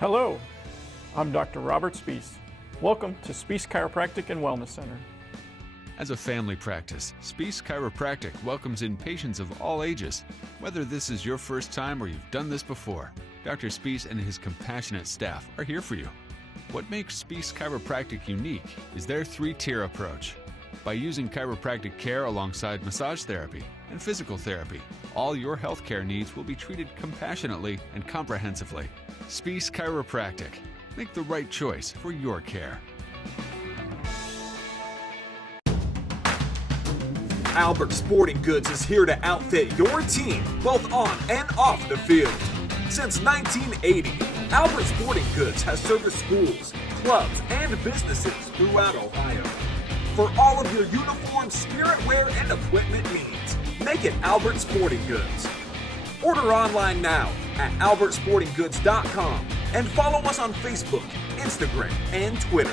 Hello, I'm Dr. Robert Spees. Welcome to Spies Chiropractic and Wellness Center. As a family practice, Spies Chiropractic welcomes in patients of all ages. Whether this is your first time or you've done this before, Dr. Spees and his compassionate staff are here for you. What makes Spies Chiropractic unique is their three-tier approach. By using chiropractic care alongside massage therapy and physical therapy, all your healthcare needs will be treated compassionately and comprehensively. Spies Chiropractic. Make the right choice for your care. Albert Sporting Goods is here to outfit your team, both on and off the field. Since 1980, Albert Sporting Goods has serviced schools, clubs, and businesses throughout Ohio. For all of your uniform, spirit wear, and equipment needs, make it Albert Sporting Goods. Order online now at albertsportinggoods.com and follow us on Facebook, Instagram, and Twitter.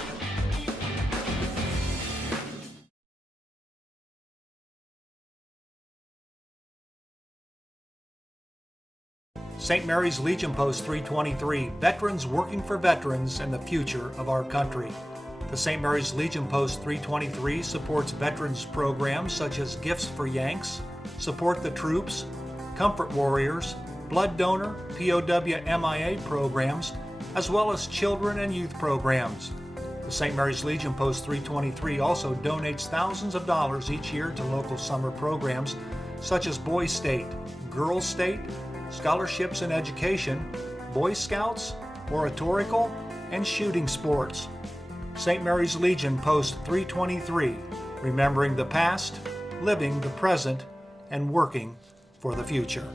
St. Mary's Legion Post 323, veterans working for veterans and the future of our country. The St. Mary's Legion Post 323 supports veterans programs such as Gifts for Yanks, Support the Troops, Comfort Warriors, Blood Donor, POW MIA programs, as well as children and youth programs. The St. Mary's Legion Post 323 also donates thousands of dollars each year to local summer programs such as Boys State, Girls State, Scholarships in Education, Boy Scouts, Oratorical, and Shooting Sports. St. Mary's Legion Post 323, remembering the past, living the present, and working for the future.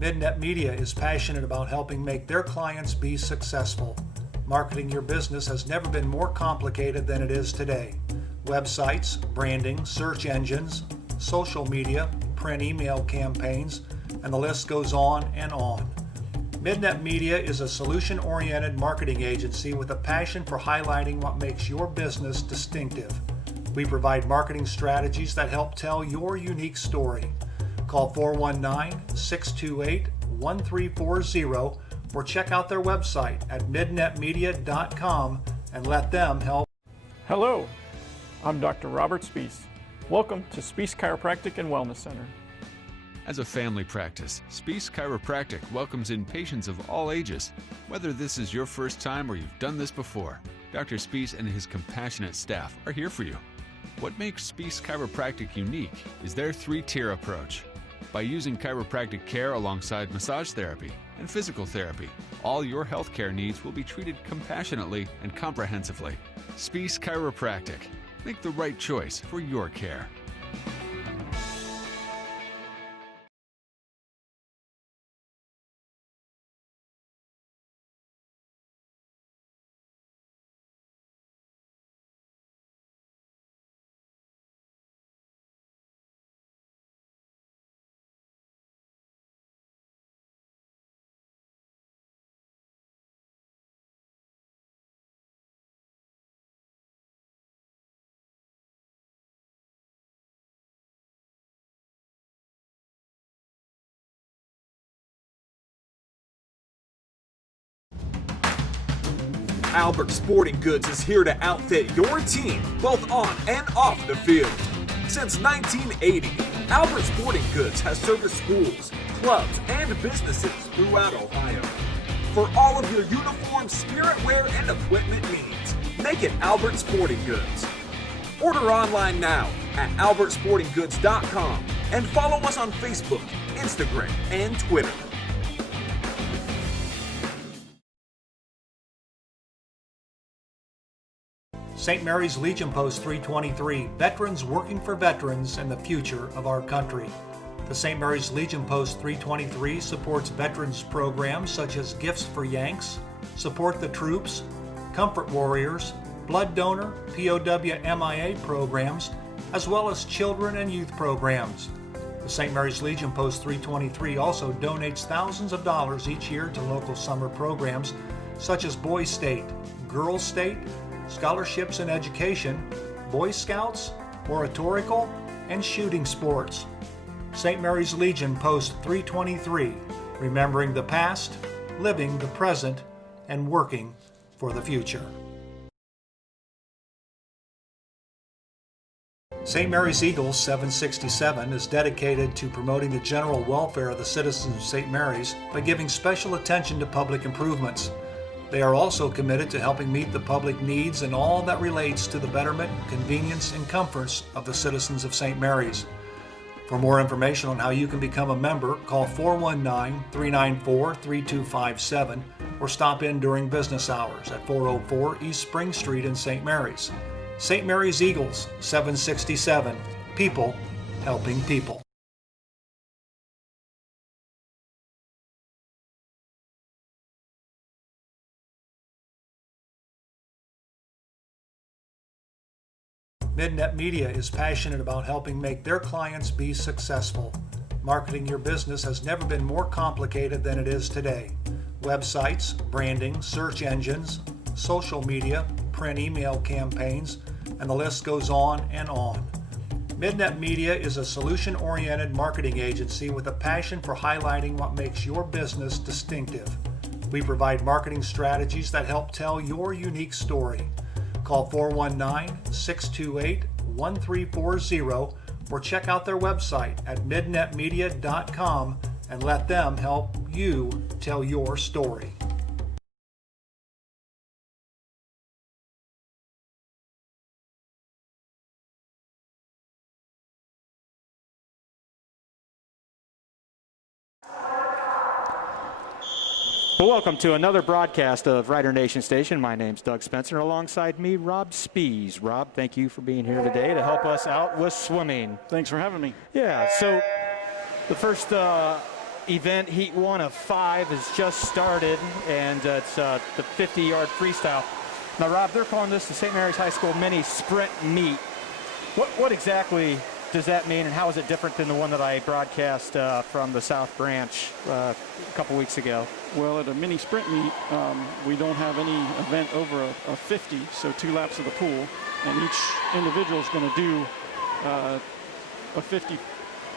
Midnet Media is passionate about helping make their clients be successful. Marketing your business has never been more complicated than it is today. Websites, branding, search engines, social media, print email campaigns, and the list goes on and on. Midnet Media is a solution-oriented marketing agency with a passion for highlighting what makes your business distinctive. We provide marketing strategies that help tell your unique story. Call 419-628-1340 or check out their website at midnetmedia.com and let them help. Hello, I'm Dr. Robert Spees. Welcome to Spies Chiropractic and Wellness Center. As a family practice, Spies Chiropractic welcomes in patients of all ages. Whether this is your first time or you've done this before, Dr. Spees and his compassionate staff are here for you. What makes Spies Chiropractic unique is their three-tier approach. By using chiropractic care alongside massage therapy and physical therapy, all your healthcare needs will be treated compassionately and comprehensively. Spies Chiropractic. Make the right choice for your care. Albert Sporting Goods is here to outfit your team, both on and off the field. Since 1980, Albert Sporting Goods has serviced schools, clubs, and businesses throughout Ohio. For all of your uniform, spirit wear, and equipment needs, make it Albert Sporting Goods. Order online now at albertsportinggoods.com and follow us on Facebook, Instagram, and Twitter. St. Mary's Legion Post 323, veterans working for veterans and the future of our country. The St. Mary's Legion Post 323 supports veterans programs such as Gifts for Yanks, Support the Troops, Comfort Warriors, Blood Donor, POW MIA programs, as well as children and youth programs. The St. Mary's Legion Post 323 also donates thousands of dollars each year to local summer programs such as Boys State, Girls State, Scholarships in Education, Boy Scouts, Oratorical, and Shooting Sports. St. Mary's Legion Post 323, remembering the past, living the present, and working for the future. St. Mary's Eagles 767 is dedicated to promoting the general welfare of the citizens of St. Mary's by giving special attention to public improvements. They are also committed to helping meet the public needs and all that relates to the betterment, convenience, and comforts of the citizens of St. Mary's. For more information on how you can become a member, call 419-394-3257 or stop in during business hours at 404 East Spring Street in St. Mary's. St. Mary's Eagles 767, people helping people. Midnet Media is passionate about helping make their clients be successful. Marketing your business has never been more complicated than it is today. Websites, branding, search engines, social media, print email campaigns, and the list goes on and on. Midnet Media is a solution-oriented marketing agency with a passion for highlighting what makes your business distinctive. We provide marketing strategies that help tell your unique story. Call 419-628-1340 or check out their website at midnetmedia.com and let them help you tell your story. Well, welcome to another broadcast of Rider Nation Station. My name's Doug Spencer. Alongside me, Rob Spees. Rob, thank you for being here today to help us out with swimming. Thanks for having me. Yeah, so the first event, Heat 1 of 5, has just started, and it's the 50-yard freestyle. Now, Rob, they're calling this the St. Mary's High School Mini Sprint Meet. What exactly does that mean, and how is it different than the one that I broadcast from the South Branch a couple weeks ago? Well, at a mini sprint meet, we don't have any event over a 50, so 2 laps of the pool, and each individual is going to do a 50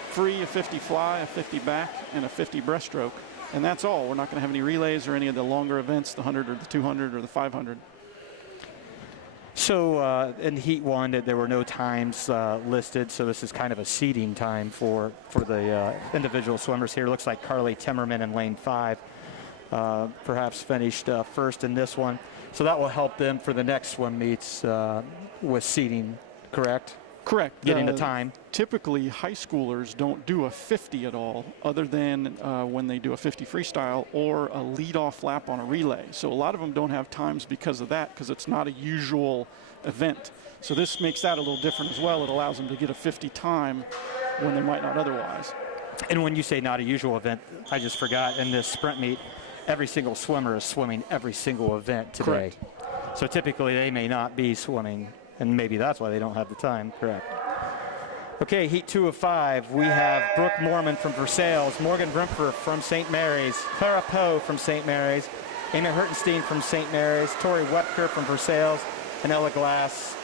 free, a 50 fly, a 50 back, and a 50 breaststroke, and that's all. We're not going to have any relays or any of the longer events, the 100 or the 200 or the 500. So in Heat 1, there were no times listed, so this is kind of a seeding time for the individual swimmers here. Looks like Carly Timmerman in lane 5 perhaps finished first in this one. So that will help them for the next swim meets with seeding, correct? Correct. Getting the time. Typically, high schoolers don't do a 50 at all, other than when they do a 50 freestyle or a lead-off lap on a relay. So a lot of them don't have times because of that, because it's not a usual event. So this makes that a little different as well. It allows them to get a 50 time when they might not otherwise. And when you say not a usual event, I just forgot, in this sprint meet, every single swimmer is swimming every single event today. Correct. So typically they may not be swimming, and maybe that's why they don't have the time. Correct. Okay, Heat 2 of 5. We have Brooke Mormon from Versailles, Morgan Brimper from St. Mary's, Clara Poe from St. Mary's, Amy Hertenstein from St. Mary's, Tori Wepker from Versailles, and Ella Glass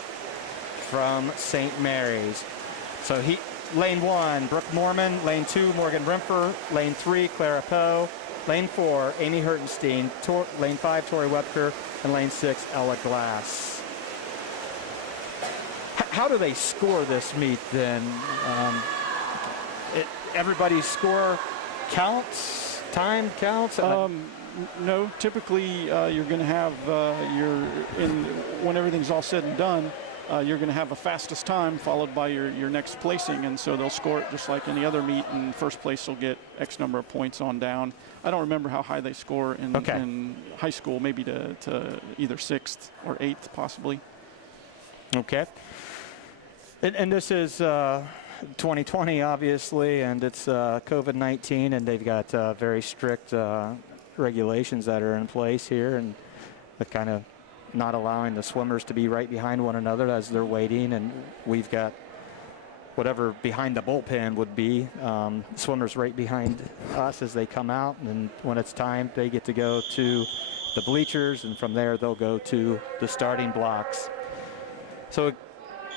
from St. Mary's. So Lane 1, Brooke Mormon. Lane 2, Morgan Brimper. Lane 3, Clara Poe. Lane 4, Amy Hertenstein. Lane 5, Tori Webker. And lane 6, Ella Glass. How do they score this meet then? Everybody's score counts? Time counts? No, typically you're going to have when everything's all said and done, you're going to have a fastest time followed by your next placing, and so they'll score it just like any other meet, and first place will get X number of points on down. I don't remember how high they score in high school, maybe to either 6th or 8th possibly. Okay. And this is 2020, obviously, and it's COVID-19, and they've got very strict regulations that are in place here, and that kind of not allowing the swimmers to be right behind one another as they're waiting, and we've got whatever behind the bullpen would be, swimmers right behind us as they come out, and when it's time, they get to go to the bleachers, and from there they'll go to the starting blocks. So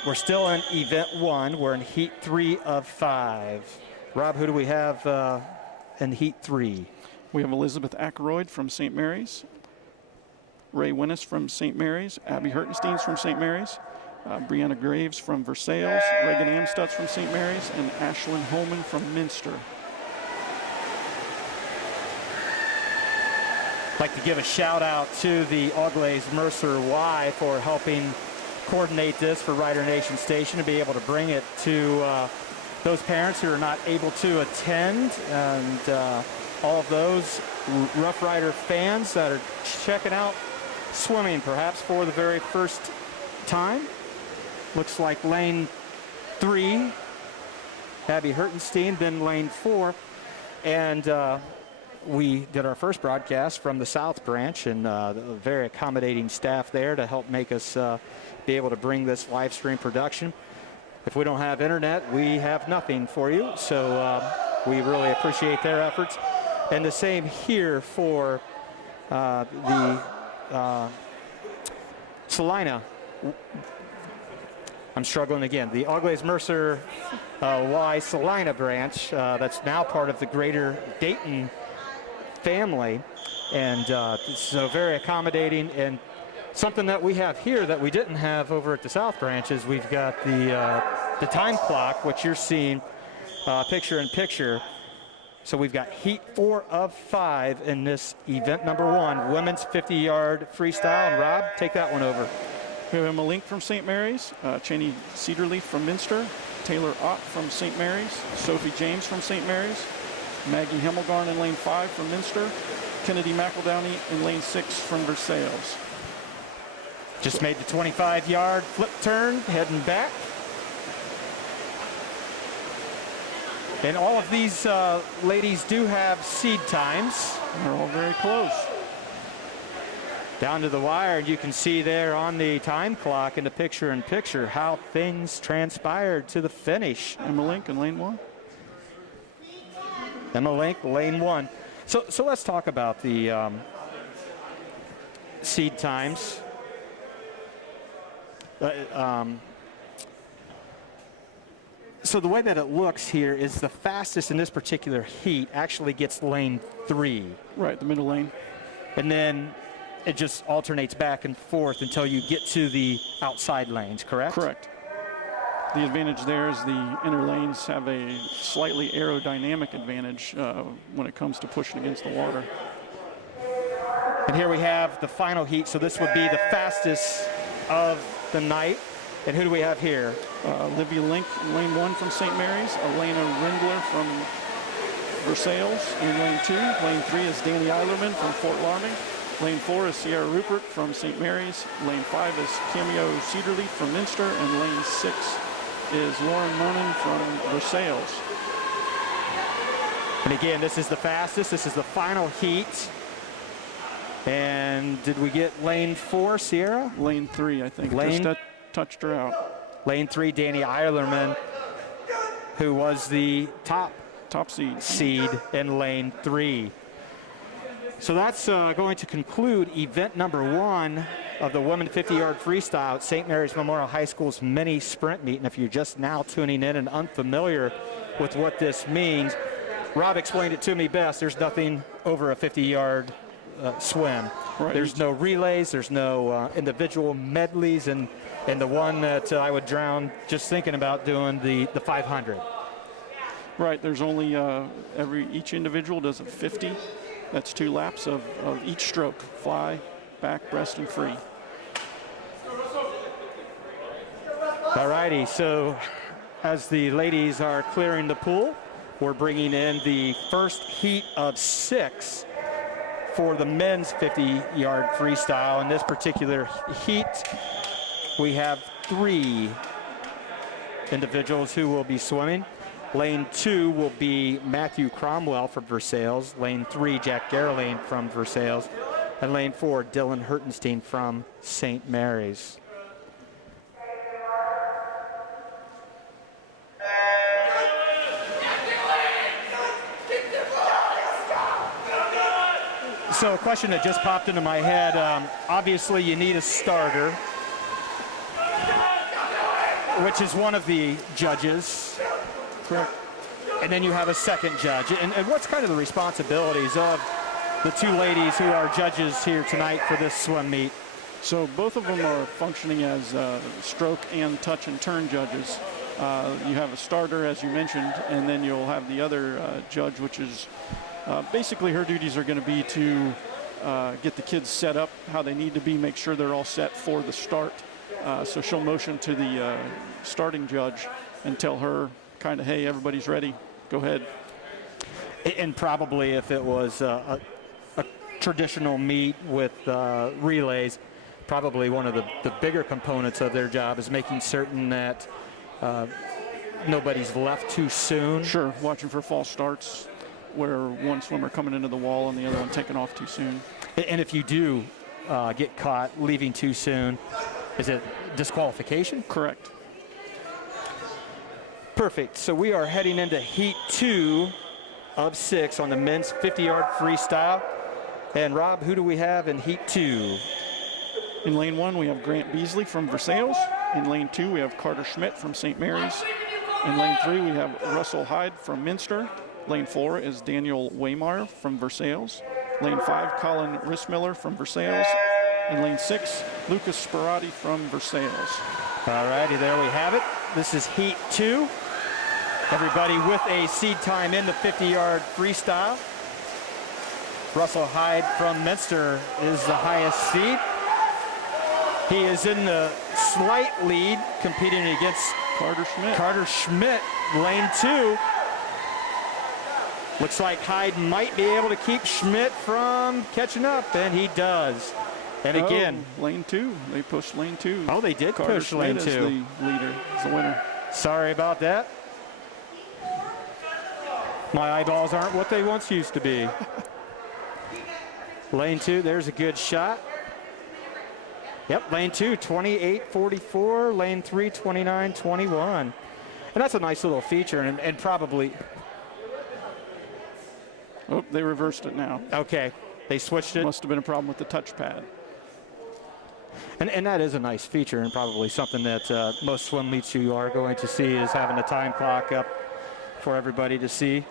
we're still in event 1. We're in heat 3 of 5. Rob, who do we have in heat 3? We have Elizabeth Ackroyd from St. Mary's, Ray Winnis from St. Mary's, Abby Hertenstein's from St. Mary's, Brianna Graves from Versailles, Reagan Amstutz from St. Mary's, and Ashlyn Holman from Minster. I'd like to give a shout out to the Auglaize Mercer Y for helping coordinate this for Rider Nation Station to be able to bring it to those parents who are not able to attend, and all of those Rough Rider fans that are checking out swimming perhaps for the very first time. Looks like lane 3, Abby Hertenstein, then lane 4, and we did our first broadcast from the South Branch, and a very accommodating staff there to help make us be able to bring this live stream production. If we don't have internet, we have nothing for you, so we really appreciate their efforts. And the same here for the Salina. I'm struggling again. The Auglaize Mercer Y Salina branch that's now part of the greater Dayton family, and so very accommodating. And something that we have here that we didn't have over at the South Branch is we've got the time clock, which you're seeing picture in picture. So we've got heat 4 of 5 in this event number 1, women's 50-yard freestyle. And Rob, take that one over. We have Emma Link from St. Mary's, Cheney Cedarleaf from Minster, Taylor Ott from St. Mary's, Sophie James from St. Mary's, Maggie Hemmelgarn in lane 5 from Minster, Kennedy McEldowney in lane 6 from Versailles. Just made the 25-yard flip turn, heading back. And all of these ladies do have seed times. They're all very close. Down to the wire, and you can see there on the time clock in the picture-in-picture how things transpired to the finish. Emma Link in lane 1. Emma Link, lane 1. So let's talk about the seed times. So the way that it looks here is the fastest in this particular heat actually gets lane 3. Right, the middle lane. And then it just alternates back and forth until you get to the outside lanes, correct? Correct. The advantage there is the inner lanes have a slightly aerodynamic advantage when it comes to pushing against the water. And here we have the final heat, so this would be the fastest of the night. And who do we have here? Olivia Link in lane 1 from St. Mary's, Elena Rindler from Versailles in lane 2. Lane 3 is Danny Eilerman from Fort Loramie. Lane 4 is Sierra Rupert from St. Mary's. Lane 5 is Cameo Cedarleaf from Minster. And lane 6 is Lauren Monin from Versailles. And again, this is the fastest. This is the final heat. And did we get lane 4, Sierra? Lane 3, I think. Lane Just touched her out. Lane 3, Danny Eilerman, who was the top seed in lane 3. So that's going to conclude event number 1 of the women 50-yard freestyle at St. Mary's Memorial High School's mini sprint meet. And if you're just now tuning in and unfamiliar with what this means, Rob explained it to me best. There's nothing over a 50-yard swim. Right. There's no relays, there's no individual medleys, and the one that I would drown just thinking about doing the 500. Right, there's only each individual does a 50. That's 2 laps of each stroke, fly, back, breast, and free. All righty, so as the ladies are clearing the pool, we're bringing in the first heat of 6 for the men's 50-yard freestyle. In this particular heat, we have 3 individuals who will be swimming. Lane 2 will be Matthew Cromwell from Versailles. Lane 3, Jack Gerling from Versailles. And lane 4, Dylan Hertenstein from St. Mary's. So a question that just popped into my head, obviously you need a starter, which is one of the judges. Correct. And then you have a second judge. And what's kind of the responsibilities of the 2 ladies who are judges here tonight for this swim meet? So both of them are functioning as stroke and touch and turn judges. You have a starter, as you mentioned, and then you'll have the other judge, which is basically her duties are going to be to get the kids set up how they need to be, make sure they're all set for the start. So she'll motion to the starting judge and tell her kind of, hey, everybody's ready, go ahead. And probably if it was a traditional meet with relays, probably one of the bigger components of their job is making certain that nobody's left too soon. Sure, watching for false starts where one swimmer coming into the wall and the other one taking off too soon. And if you do get caught leaving too soon, is it disqualification? Correct. Perfect. So we are heading into heat 2 of 6 on the men's 50-yard freestyle. And Rob, who do we have in heat 2? In lane 1, we have Grant Beasley from Versailles. In lane 2, we have Carter Schmidt from St. Mary's. In lane 3, we have Russell Hyde from Minster. Lane 4 is Daniel Waymar from Versailles. Lane 5, Colin Rissmiller from Versailles. And lane 6, Lucas Sperati from Versailles. All righty, there we have it. This is heat 2. Everybody with a seed time in the 50-yard freestyle. Russell Hyde from Minster is the highest seed. He is in the slight lead, competing against Carter Schmidt, lane 2. Looks like Hyde might be able to keep Schmidt from catching up, and he does. And again, lane 2. They pushed lane 2. Oh, they did Carter push Schmidt lane 2. is the leader, is the winner. Sorry about that. My eyeballs aren't what they once used to be. Lane 2, there's a good shot. Yep, lane 2, 28.44. Lane 3, 29.21. And that's a nice little feature, and probably... Oh, they reversed it now. Okay, they switched it. Must have been a problem with the touchpad. And that is a nice feature, and probably something that most swim meets you are going to see is having a time clock up for everybody to see.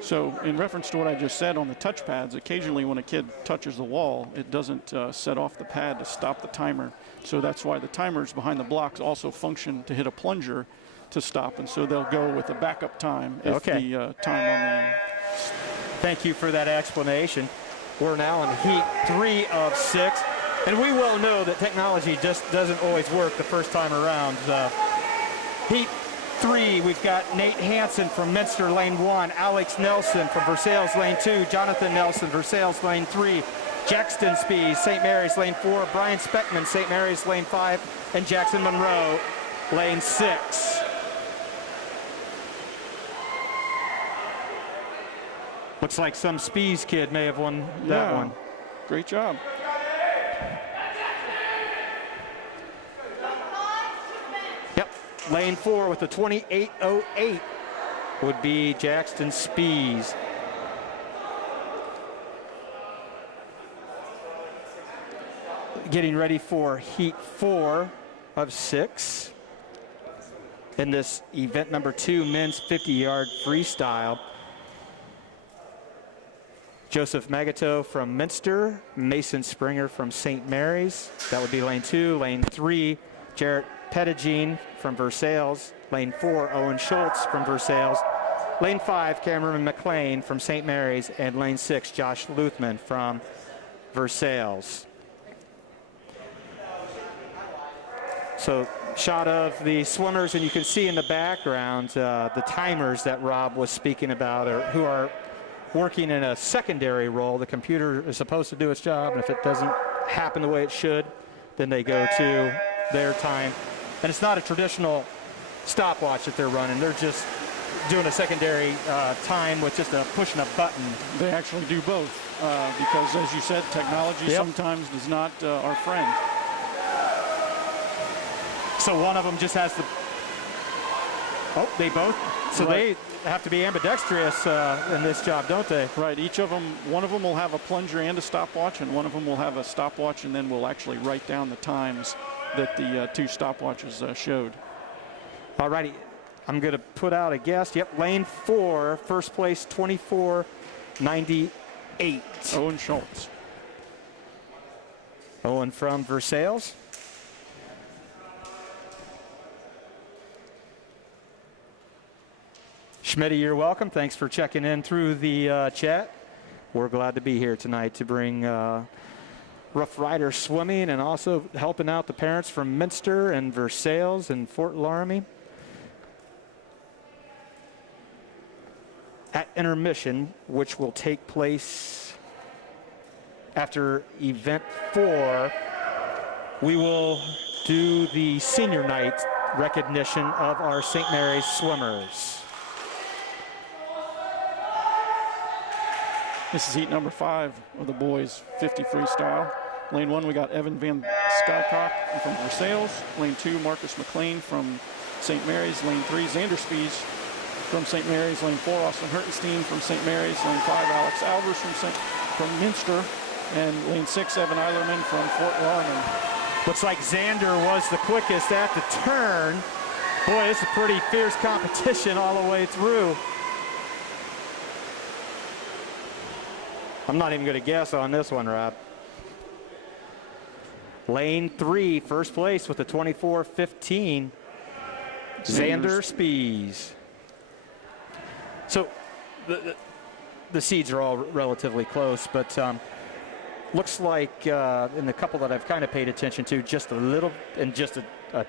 So in reference to what I just said on the touchpads, occasionally when a kid touches the wall, it doesn't set off the pad to stop the timer. So that's why the timers behind the blocks also function to hit a plunger to stop. And so they'll go with a backup time if the time on the... Thank you for that explanation. We're now in heat 3 of 6. And we well know that technology just doesn't always work the first time around. Heat 3, we've got Nate Hansen from Minster, lane 1. Alex Nelson from Versailles, lane 2. Jonathan Nelson, Versailles, lane 3. Jackson Spees, St. Mary's, lane 4. Brian Speckman, St. Mary's, lane 5. And Jackson Monroe, lane 6. Looks like some Spees kid may have won that one. Great job. Yep, lane 4 with the 28.08 would be Jackson Spees. Getting ready for heat 4 of 6 in this event number 2 men's 50-yard freestyle. Joseph Magato from Minster, Mason Springer from St. Mary's. That would be lane 2. Lane 3, Jarrett Pettigene from Versailles. Lane 4, Owen Schultz from Versailles. Lane 5, Cameron Mclean from St. Mary's. And lane 6, Josh Luthman from Versailles. So shot of the swimmers, and you can see in the background the timers that Rob was speaking about, or who are working in a secondary role. The computer is supposed to do its job, and if it doesn't happen the way it should, then they go to their time. And it's not a traditional stopwatch that they're running. They're just doing a secondary time with just pushing a button. They actually do both because, as you said, technology sometimes is not our friend. So one of them just has the... Oh, they both... So right. They have to be ambidextrous in this job, don't they? Right. Each of them, one of them will have a plunger and a stopwatch, and one of them will have a stopwatch, and then we'll actually write down the times that the 2 stopwatches showed. All righty. I'm going to put out a guess. Yep, lane 4, first place, 24:98. Owen Schultz. Owen from Versailles. Schmitty, you're welcome. Thanks for checking in through the chat. We're glad to be here tonight to bring Rough Rider swimming and also helping out the parents from Minster and Versailles and Fort Loramie. At intermission, which will take place after event 4, we will do the senior night recognition of our St. Mary's swimmers. This is heat number 5 of the boys 50 freestyle. Lane 1, we got Evan Van Skycock from Versailles. Lane 2, Marcus McLean from St. Mary's. Lane 3, Xander Spees from St. Mary's. Lane 4, Austin Hertenstein from St. Mary's. Lane 5, Alex Albers from Minster. And lane 6, Evan Eilerman from Fort Loramie. Looks like Xander was the quickest at the turn. Boy, this is pretty fierce competition all the way through. I'm not even going to guess on this one, Rob. Lane 3, first place with a 24:15. Xander Spees. So the seeds are all relatively close, but looks like in the couple that I've kind of paid attention to, just a little and just a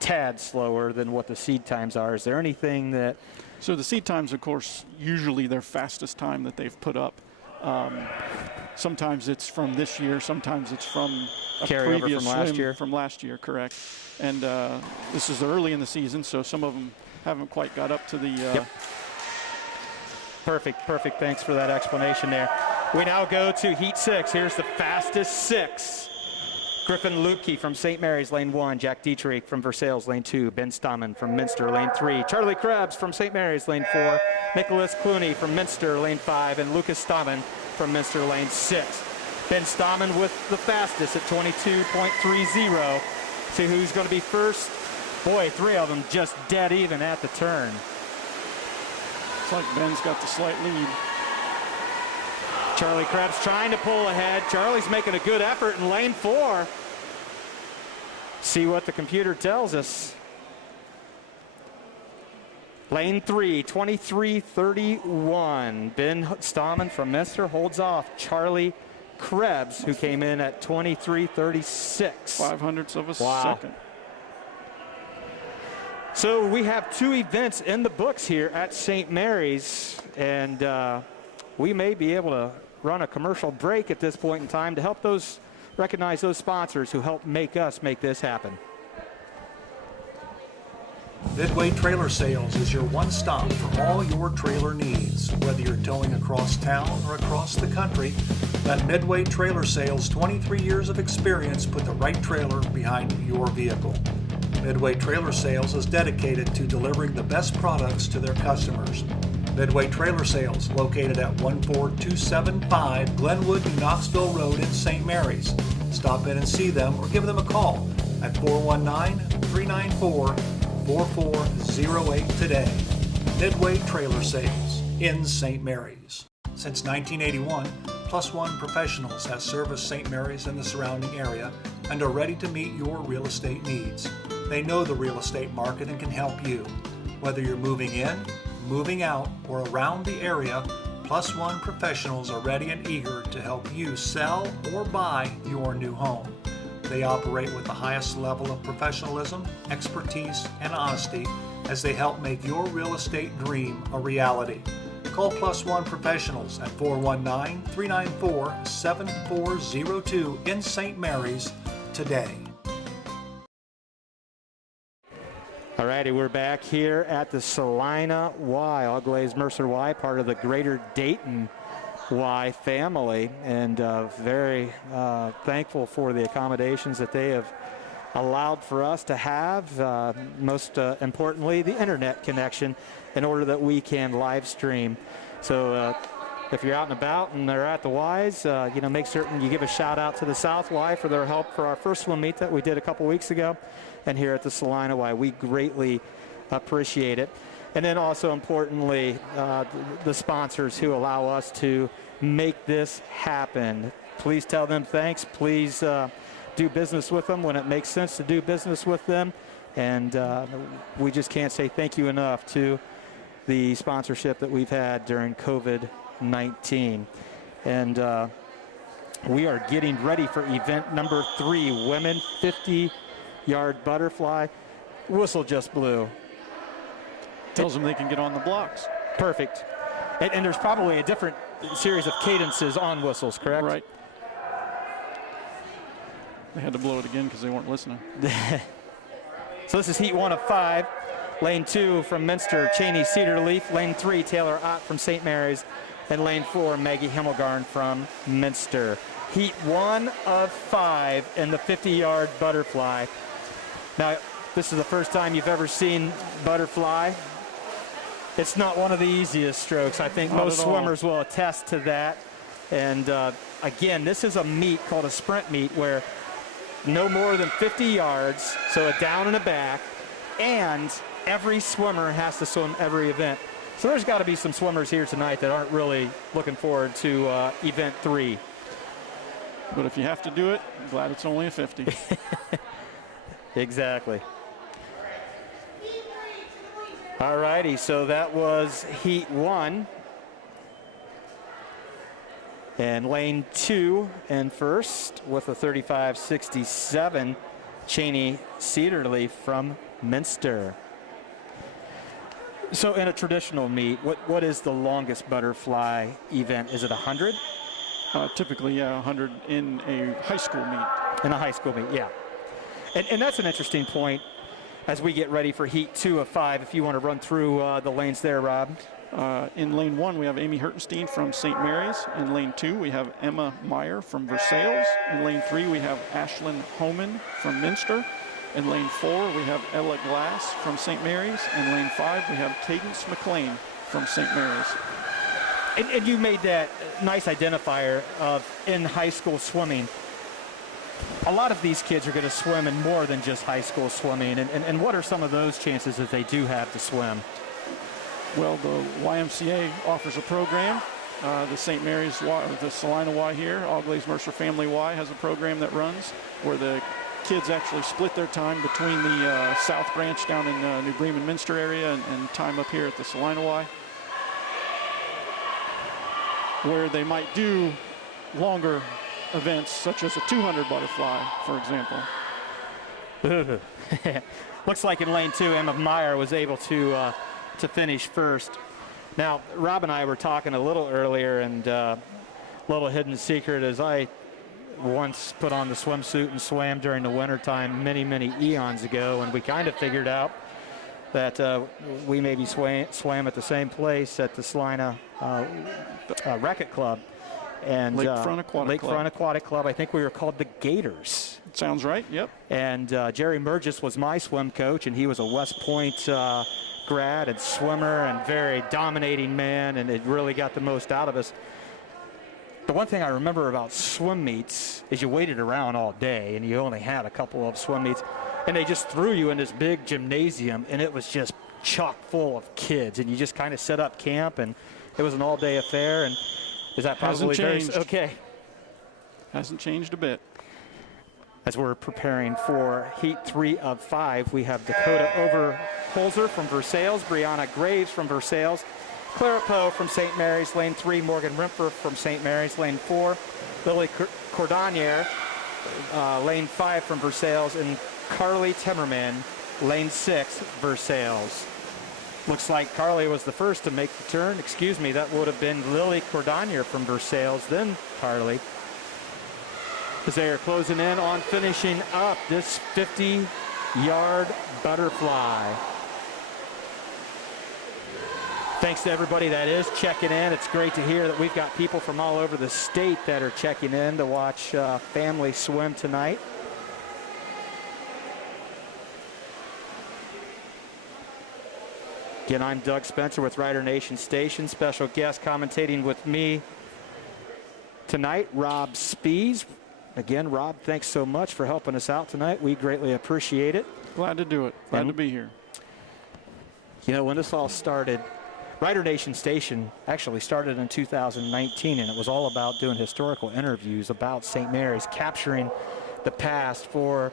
tad slower than what the seed times are. Is there anything that... So the seed times, of course, usually their fastest time that they've put up. Sometimes it's from this year, sometimes it's from a previous swim from last year, correct. And this is early in the season, so some of them haven't quite got up to the... Yep. Perfect. Thanks for that explanation there. We now go to heat 6. Here's the fastest 6. Griffin Lukey from St. Mary's, lane 1. Jack Dietrich from Versailles, lane 2. Ben Stammen from Minster, lane 3. Charlie Krebs from St. Mary's, lane 4. Nicholas Clooney from Minster, lane 5. And Lucas Stammen from Minster, lane 6. Ben Stammen with the fastest at 22.30. See who's going to be first. Boy, 3 of them just dead even at the turn. It's like Ben's got the slight lead. Charlie Krebs trying to pull ahead. Charlie's making a good effort in lane 4. See what the computer tells us. Lane 3, 23:31. Ben Stammen from Minster holds off Charlie Krebs, who came in at 23:36. 0.05 of a second. So we have 2 events in the books here at St. Mary's, and we may be able to run a commercial break at this point in time to help recognize those sponsors who help make us make this happen. Midway Trailer Sales is your one stop for all your trailer needs. Whether you're towing across town or across the country, let Midway Trailer Sales' 23 years of experience put the right trailer behind your vehicle. Midway Trailer Sales is dedicated to delivering the best products to their customers. Midway Trailer Sales, located at 14275 Glenwood, New Knoxville Road in St. Mary's. Stop in and see them or give them a call at 419-394-4408 today. Midway Trailer Sales in St. Mary's. Since 1981, Plus One Professionals has serviced St. Mary's and the surrounding area and are ready to meet your real estate needs. They know the real estate market and can help you. Whether you're moving in, moving out, or around the area, Plus One Professionals are ready and eager to help you sell or buy your new home. They operate with the highest level of professionalism, expertise, and honesty as they help make your real estate dream a reality. Call Plus One Professionals at 419-394-7402 in St. Mary's today. All righty, we're back here at the Salina Y, All Glazed Mercer Y, part of the Greater Dayton Y family, and very thankful for the accommodations that they have allowed for us to have, most importantly, the internet connection in order that we can live stream. So if you're out and about and they're at the Ys, make certain you give a shout out to the South Y for their help for our first swim meet that we did a couple weeks ago. And here at the Salina Y, we greatly appreciate it. And then also importantly, the sponsors who allow us to make this happen. Please tell them thanks. Please do business with them when it makes sense to do business with them. And we just can't say thank you enough to the sponsorship that we've had during COVID-19. And we are getting ready for event number 3, women 50-yard butterfly. Whistle just blew. Tells them they can get on the blocks. Perfect. And there's probably a different series of cadences on whistles, correct? Right. They had to blow it again because they weren't listening. So this is heat 1 of 5. Lane 2 from Minster, Cheney Cedarleaf. Lane 3, Taylor Ott from St. Mary's. And lane 4, Maggie Himmelgarn from Minster. Heat 1 of 5 in the 50-yard butterfly. Now, this is the first time you've ever seen butterfly. It's not one of the easiest strokes. I think most swimmers will attest to that. And again, this is a meet called a sprint meet where no more than 50 yards, so a down and a back, and every swimmer has to swim every event. So there's got to be some swimmers here tonight that aren't really looking forward to event 3. But if you have to do it, I'm glad it's only a 50. Exactly. All righty, so that was heat 1. And lane 2 and first with a 35.67, Cheney Cedarleaf from Minster. So in a traditional meet, what is the longest butterfly event? Is it 100? Typically, yeah, 100 in a high school meet. In a high school meet, yeah. And that's an interesting point as we get ready for heat 2 of 5. If you want to run through the lanes there, Rob. In lane 1, we have Amy Hertenstein from St. Mary's. In lane 2, we have Emma Meyer from Versailles. In lane 3, we have Ashlyn Homan from Minster. In lane 4, we have Ella Glass from St. Mary's. In lane 5, we have Cadence Mclean from St. Mary's. And you made that nice identifier of in high school swimming. A lot of these kids are going to swim in more than just high school swimming. And what are some of those chances that they do have to swim? Well, the YMCA offers a program. The St. Mary's Y, or the Salina Y here, All Glazed Mercer Family Y, has a program that runs where the kids actually split their time between the South Branch down in New Bremen, Minster area and time up here at the Salina Y, where they might do longer events such as a 200 butterfly, for example. Looks like in lane 2, Emma Meyer was able to finish first. Now, Rob and I were talking a little earlier, and little hidden secret is I once put on the swimsuit and swam during the wintertime many eons ago, and we kind of figured out that we maybe swam at the same place at the Salina Racquet Club. And Lakefront Aquatic Club. I think we were called the Gators. Sounds right, yep. And Jerry Murgis was my swim coach, and he was a West Point grad and swimmer and very dominating man, and it really got the most out of us. The one thing I remember about swim meets is you waited around all day, and you only had a couple of swim meets, and they just threw you in this big gymnasium, and it was just chock full of kids, and you just kind of set up camp, and it was an all-day affair. And Is that Hasn't probably changed. okay? Hasn't changed a bit. As we're preparing for Heat 3 of 5, we have Dakota Overholzer from Versailles, Brianna Graves from Versailles, Clara Poe from St. Mary's, lane 3, Morgan Rimper from St. Mary's, lane 4, Lily Cordonier, lane 5 from Versailles, and Carly Timmerman, lane 6, Versailles. Looks like Carly was the first to make the turn. Excuse me, that would have been Lily Cordonier from Versailles, then Carly. As they are closing in on finishing up this 50-yard butterfly. Thanks to everybody that is checking in. It's great to hear that we've got people from all over the state that are checking in to watch family swim tonight. Again, I'm Doug Spencer with Rider Nation Station. Special guest commentating with me tonight, Rob Spees. Again, Rob, thanks so much for helping us out tonight. We greatly appreciate it. Glad to do it. Glad to be here. You know, when this all started, Rider Nation Station actually started in 2019, and it was all about doing historical interviews about St. Mary's, capturing the past for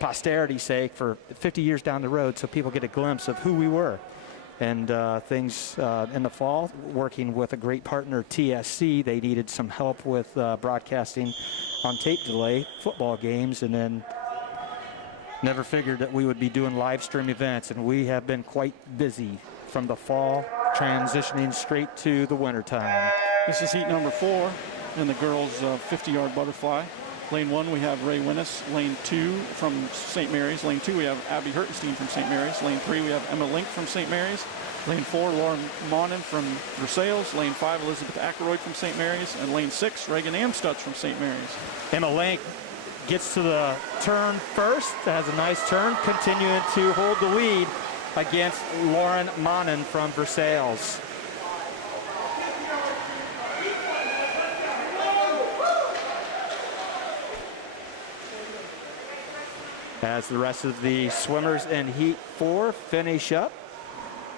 posterity's sake for 50 years down the road so people get a glimpse of who we were. And things in the fall, working with a great partner, TSC, they needed some help with broadcasting on tape delay football games, and then never figured that we would be doing live stream events, and we have been quite busy from the fall, transitioning straight to the wintertime. This is heat number 4 in the girls' 50-yard butterfly. Lane 1, we have Ray Winnis. Lane 2 from St. Mary's. Lane 2, we have Abby Hertenstein from St. Mary's. Lane 3, we have Emma Link from St. Mary's. Lane 4, Lauren Monin from Versailles. Lane 5, Elizabeth Ackroyd from St. Mary's. And lane 6, Reagan Amstutz from St. Mary's. Emma Link gets to the turn first, has a nice turn, continuing to hold the lead against Lauren Monin from Versailles. As the rest of the swimmers in Heat 4 finish up,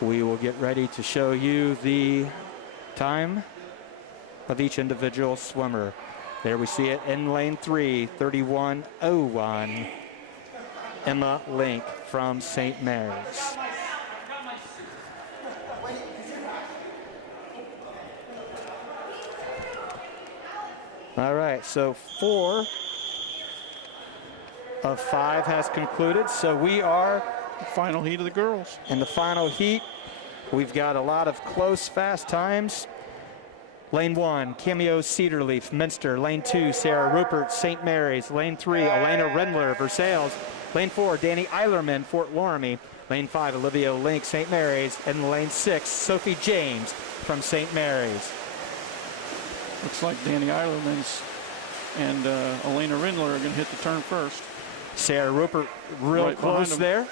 we will get ready to show you the time of each individual swimmer. There we see it in lane 3, 31:01, Emma Link from St. Mary's. All right, so 4 of 5 has concluded, so we are Final heat of the girls. in the final heat. We've got a lot of close, fast times. Lane 1, Cameo Cedarleaf, Minster. Lane 2, Sarah Rupert, St. Mary's. Lane 3, Elena Rendler, Versailles. Lane 4, Danny Eilerman, Fort Loramie. Lane 5, Olivia Link, St. Mary's. And lane 6, Sophie James from St. Mary's. Looks like Danny Eilerman's and Elena Rindler are going to hit the turn first. Sarah Rupert real Right close behind there.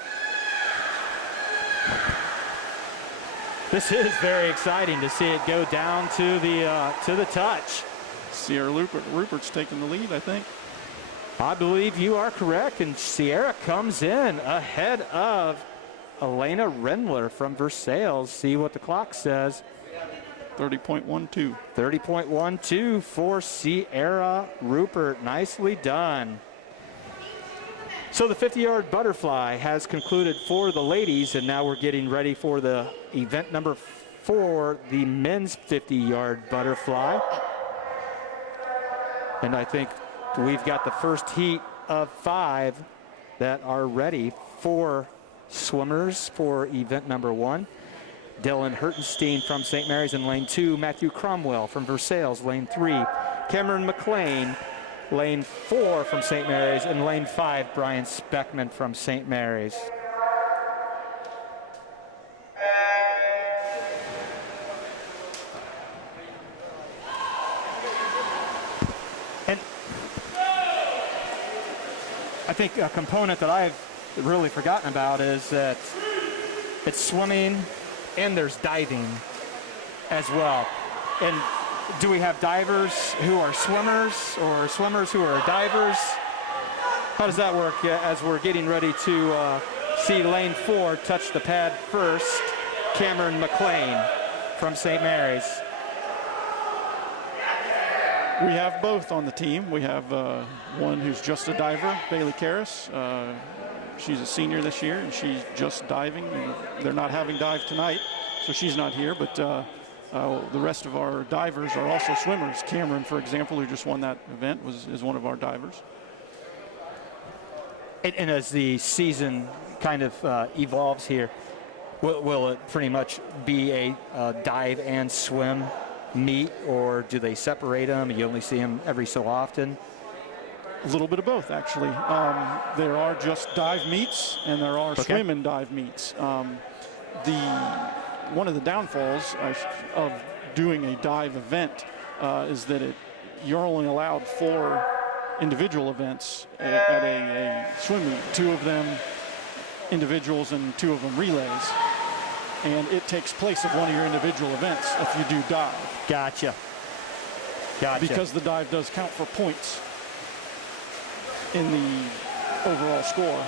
This is very exciting to see it go down to the touch. Sierra Rupert's taking the lead, I think. I believe you are correct, and Sierra comes in ahead of Elena Rendler from Versailles. See what the clock says. 30.12. 30.12 for Sierra Rupert. Nicely done. So the 50-yard butterfly has concluded for the ladies, and now we're getting ready for the event number 4, the men's 50-yard butterfly. And I think we've got the first heat of 5 that are ready for swimmers for event number 1. Dylan Hertenstein from St. Mary's in lane 2. Matthew Cromwell from Versailles, lane 3. Cameron Mclean, lane 4 from St. Mary's. And lane 5, Brian Speckman from St. Mary's. And I think a component that I've really forgotten about is that it's swimming and there's diving as well. And do we have divers who are swimmers or swimmers who are divers? How does that work as we're getting ready to see lane 4 touch the pad first? Cameron McLean from St. Mary's. We have both on the team. We have one who's just a diver, Bailey Karras. She's a senior this year, and she's just diving. And they're not having dive tonight, so she's not here. But the rest of our divers are also swimmers. Cameron, for example, who just won that event, is one of our divers. And as the season kind of evolves here, will it pretty much be a dive and swim meet, or do they separate them? You only see them every so often? A little bit of both, actually. There are just dive meets, and there are swim and dive meets. One of the downfalls of doing a dive event is that you're only allowed 4 individual events at a swim meet. 2 of them individuals and 2 of them relays. And it takes place of one of your individual events if you do dive. Gotcha. Because the dive does count for points in the overall score.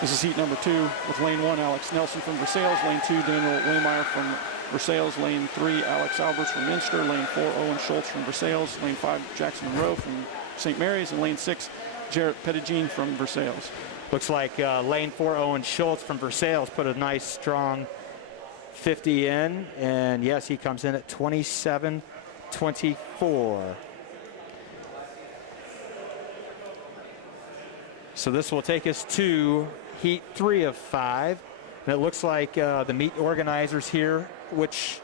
This is heat number 2 with lane 1, Alex Nelson from Versailles. Lane 2, Daniel Waymeyer from Versailles. Lane 3, Alex Albers from Minster. Lane 4, Owen Schultz from Versailles. Lane 5, Jackson Monroe from St. Mary's. And lane 6, Jarrett Pettigene from Versailles. Looks like lane 4, Owen Schultz from Versailles put a nice strong 50 in. And yes, he comes in at 27-24. So this will take us to heat 3 of 5. And it looks like the meet organizers here, which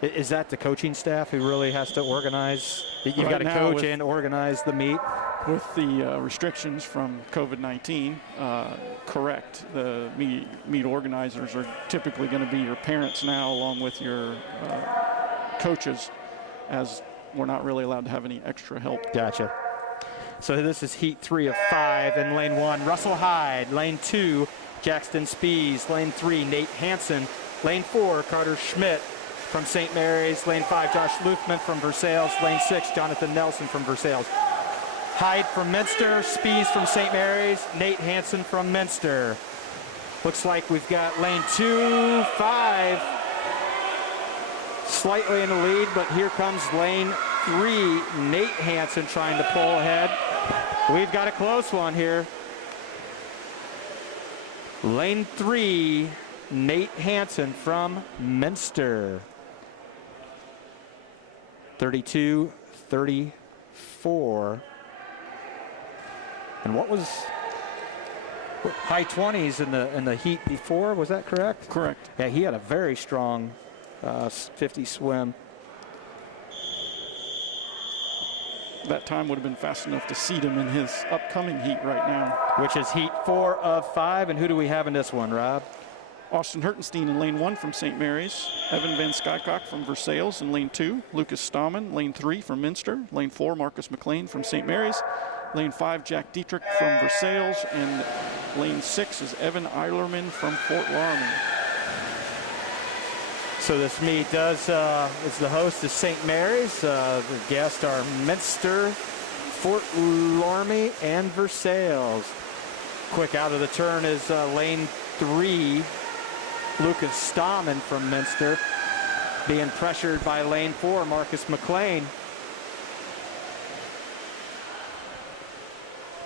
is that the coaching staff who really has to organize? You've got to coach and organize the meet? With the restrictions from COVID-19, correct. The meet organizers are typically going to be your parents now, along with your coaches, as we're not really allowed to have any extra help. Gotcha. So this is heat 3 of 5. In lane 1, Russell Hyde. Lane 2, Xander Spees. Lane 3, Nate Hansen. Lane 4, Carter Schmidt from St. Mary's. Lane 5, Josh Luthman from Versailles. Lane 6, Jonathan Nelson from Versailles. Hyde from Minster, Spees from St. Mary's, Nate Hansen from Minster. Looks like we've got lane 2, 5 slightly in the lead, but here comes lane 3, Nate Hansen trying to pull ahead. We've got a close one here. Lane 3, Nate Hansen from Minster. 32-34. And what was high 20s in the heat before? Was that correct? Correct. Yeah, he had a very strong 50 swim. That time would have been fast enough to seat him in his upcoming heat right now. Which is heat 4 of 5. And who do we have in this one, Rob? Austin Hertenstein in lane 1 from St. Mary's. Evan Van Skycock from Versailles in lane 2. Lucas Stahman, lane 3 from Minster. Lane 4, Marcus Mclean from St. Mary's. Lane 5, Jack Dietrich from Versailles. And lane 6 is Evan Eilerman from Fort Loramie. So this meet is the host is St. Mary's. The guests are Minster, Fort Loramie, and Versailles. Quick out of the turn is lane 3, Lucas Stahman from Minster, being pressured by lane 4, Marcus Mclean.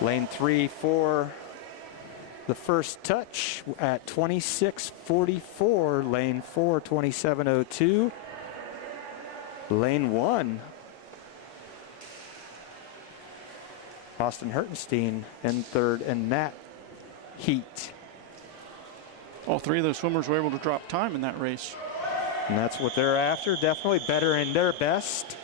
Lane 3 for the first touch at 26:44. Lane 4, 27:02. Lane 1, Austin Hertenstein in third in that heat. All 3 of those swimmers were able to drop time in that race. And that's what they're after, definitely better in their best.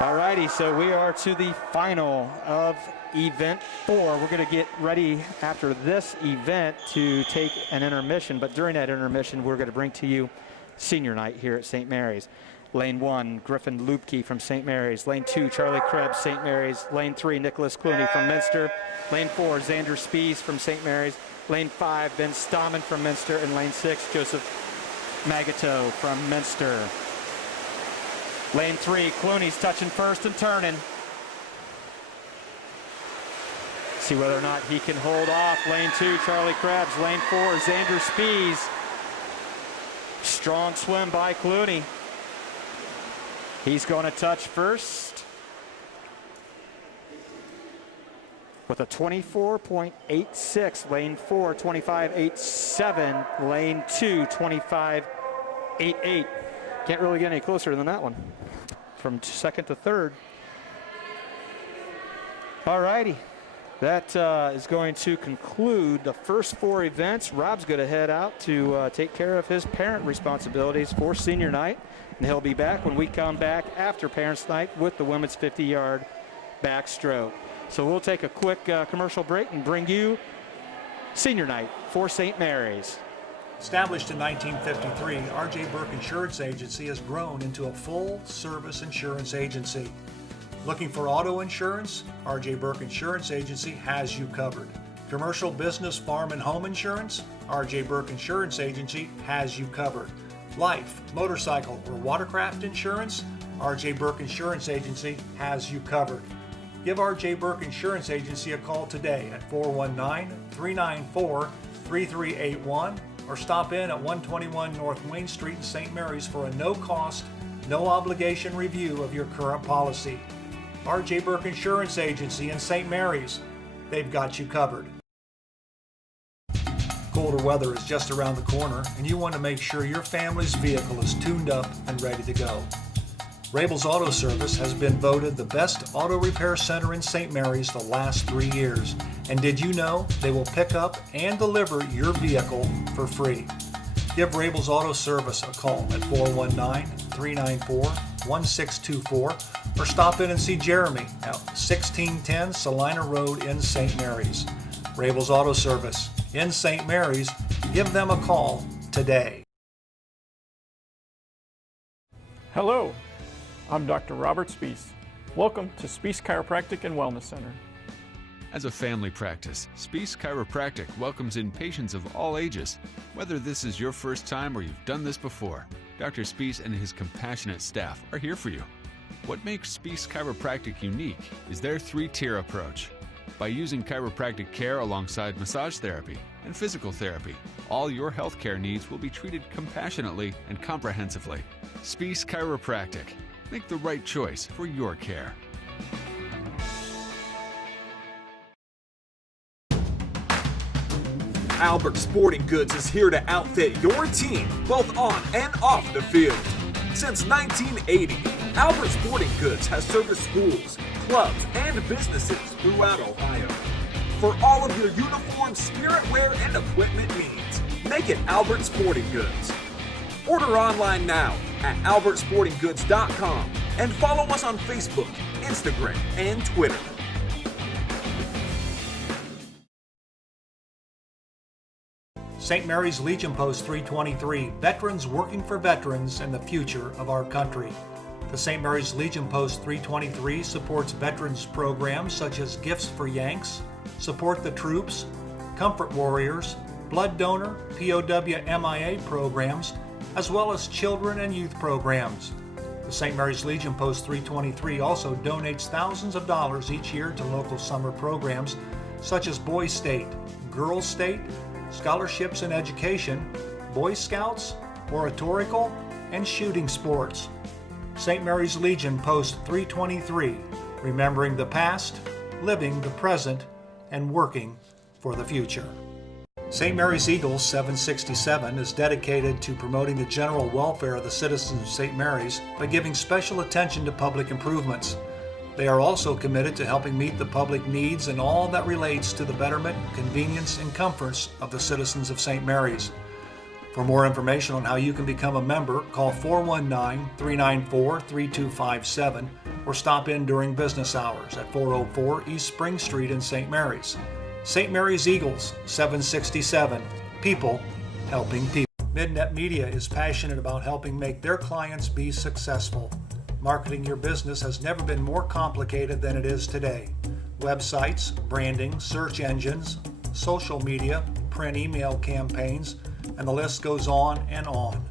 All righty, so we are to the final of event 4. We're going to get ready after this event to take an intermission, but during that intermission, we're going to bring to you senior night here at St. Mary's. Lane 1, Griffin Lubke from St. Mary's. Lane 2, Charlie Krebs, St. Mary's. Lane 3, Nicholas Clooney from Minster. Lane 4, Xander Spees from St. Mary's. Lane 5, Ben Stahman from Minster. And lane 6, Joseph Magato from Minster. Lane 3, Clooney's touching first and turning. See whether or not he can hold off. Lane 2, Charlie Krebs. Lane 4, Xander Spees. Strong swim by Clooney. He's going to touch first with a 24.86. Lane 4, 25.87. Lane 2, 25.88. Can't really get any closer than that one from second to third. All righty. That is going to conclude the first 4 events. Rob's going to head out to take care of his parent responsibilities for senior night, and he'll be back when we come back after Parents' Night with the women's 50-yard backstroke. So we'll take a quick commercial break and bring you senior night for St. Mary's. Established in 1953, R.J. Burke Insurance Agency has grown into a full-service insurance agency. Looking for auto insurance? R.J. Burke Insurance Agency has you covered. Commercial, business, farm, and home insurance? R.J. Burke Insurance Agency has you covered. Life, motorcycle, or watercraft insurance? R.J. Burke Insurance Agency has you covered. Give R.J. Burke Insurance Agency a call today at 419-394-3381 or stop in at 121 North Wayne Street in St. Mary's for a no-cost, no-obligation review of your current policy. R.J. Burke Insurance Agency in St. Mary's. They've got you covered. Colder weather is just around the corner, and you want to make sure your family's vehicle is tuned up and ready to go. Rabel's Auto Service has been voted the best auto repair center in St. Mary's the last 3 years. And did you know they will pick up and deliver your vehicle for free? Give Rabel's Auto Service a call at 419-394-1624 or stop in and see Jeremy at 1610 Salina Road in St. Mary's. Rabel's Auto Service in St. Mary's. Give them a call today. Hello, I'm Dr. Robert Spees. Welcome to Spies Chiropractic and Wellness Center. As a family practice, Spies Chiropractic welcomes in patients of all ages. Whether this is your first time or you've done this before, Dr. Spees and his compassionate staff are here for you. What makes Spies Chiropractic unique is their 3-tier approach. By using chiropractic care alongside massage therapy and physical therapy, all your healthcare needs will be treated compassionately and comprehensively. Spies Chiropractic. Make the right choice for your care. Albert Sporting Goods is here to outfit your team, both on and off the field. Since 1980, Albert Sporting Goods has serviced schools, clubs, and businesses throughout Ohio. For all of your uniform, spirit wear, and equipment needs, make it Albert Sporting Goods. Order online now at albertsportinggoods.com and follow us on Facebook, Instagram, and Twitter. St. Mary's Legion Post 323, veterans working for veterans and the future of our country. The St. Mary's Legion Post 323 supports veterans programs such as Gifts for Yanks, Support the Troops, Comfort Warriors, Blood Donor, POW MIA programs, as well as children and youth programs. The St. Mary's Legion Post 323 also donates thousands of dollars each year to local summer programs such as Boys State, Girls State, Scholarships in Education, Boy Scouts, Oratorical, and Shooting Sports. St. Mary's Legion Post 323, remembering the past, living the present, and working for the future. St. Mary's Eagles 767 is dedicated to promoting the general welfare of the citizens of St. Mary's by giving special attention to public improvements. They are also committed to helping meet the public needs and all that relates to the betterment, convenience, and comforts of the citizens of St. Mary's. For more information on how you can become a member, call 419-394-3257 or stop in during business hours at 404 East Spring Street in St. Mary's. St. Mary's Eagles 767, people helping people. Midnet Media is passionate about helping make their clients be successful. Marketing your business has never been more complicated than it is today. Websites, branding, search engines, social media, print email campaigns, and the list goes on and on.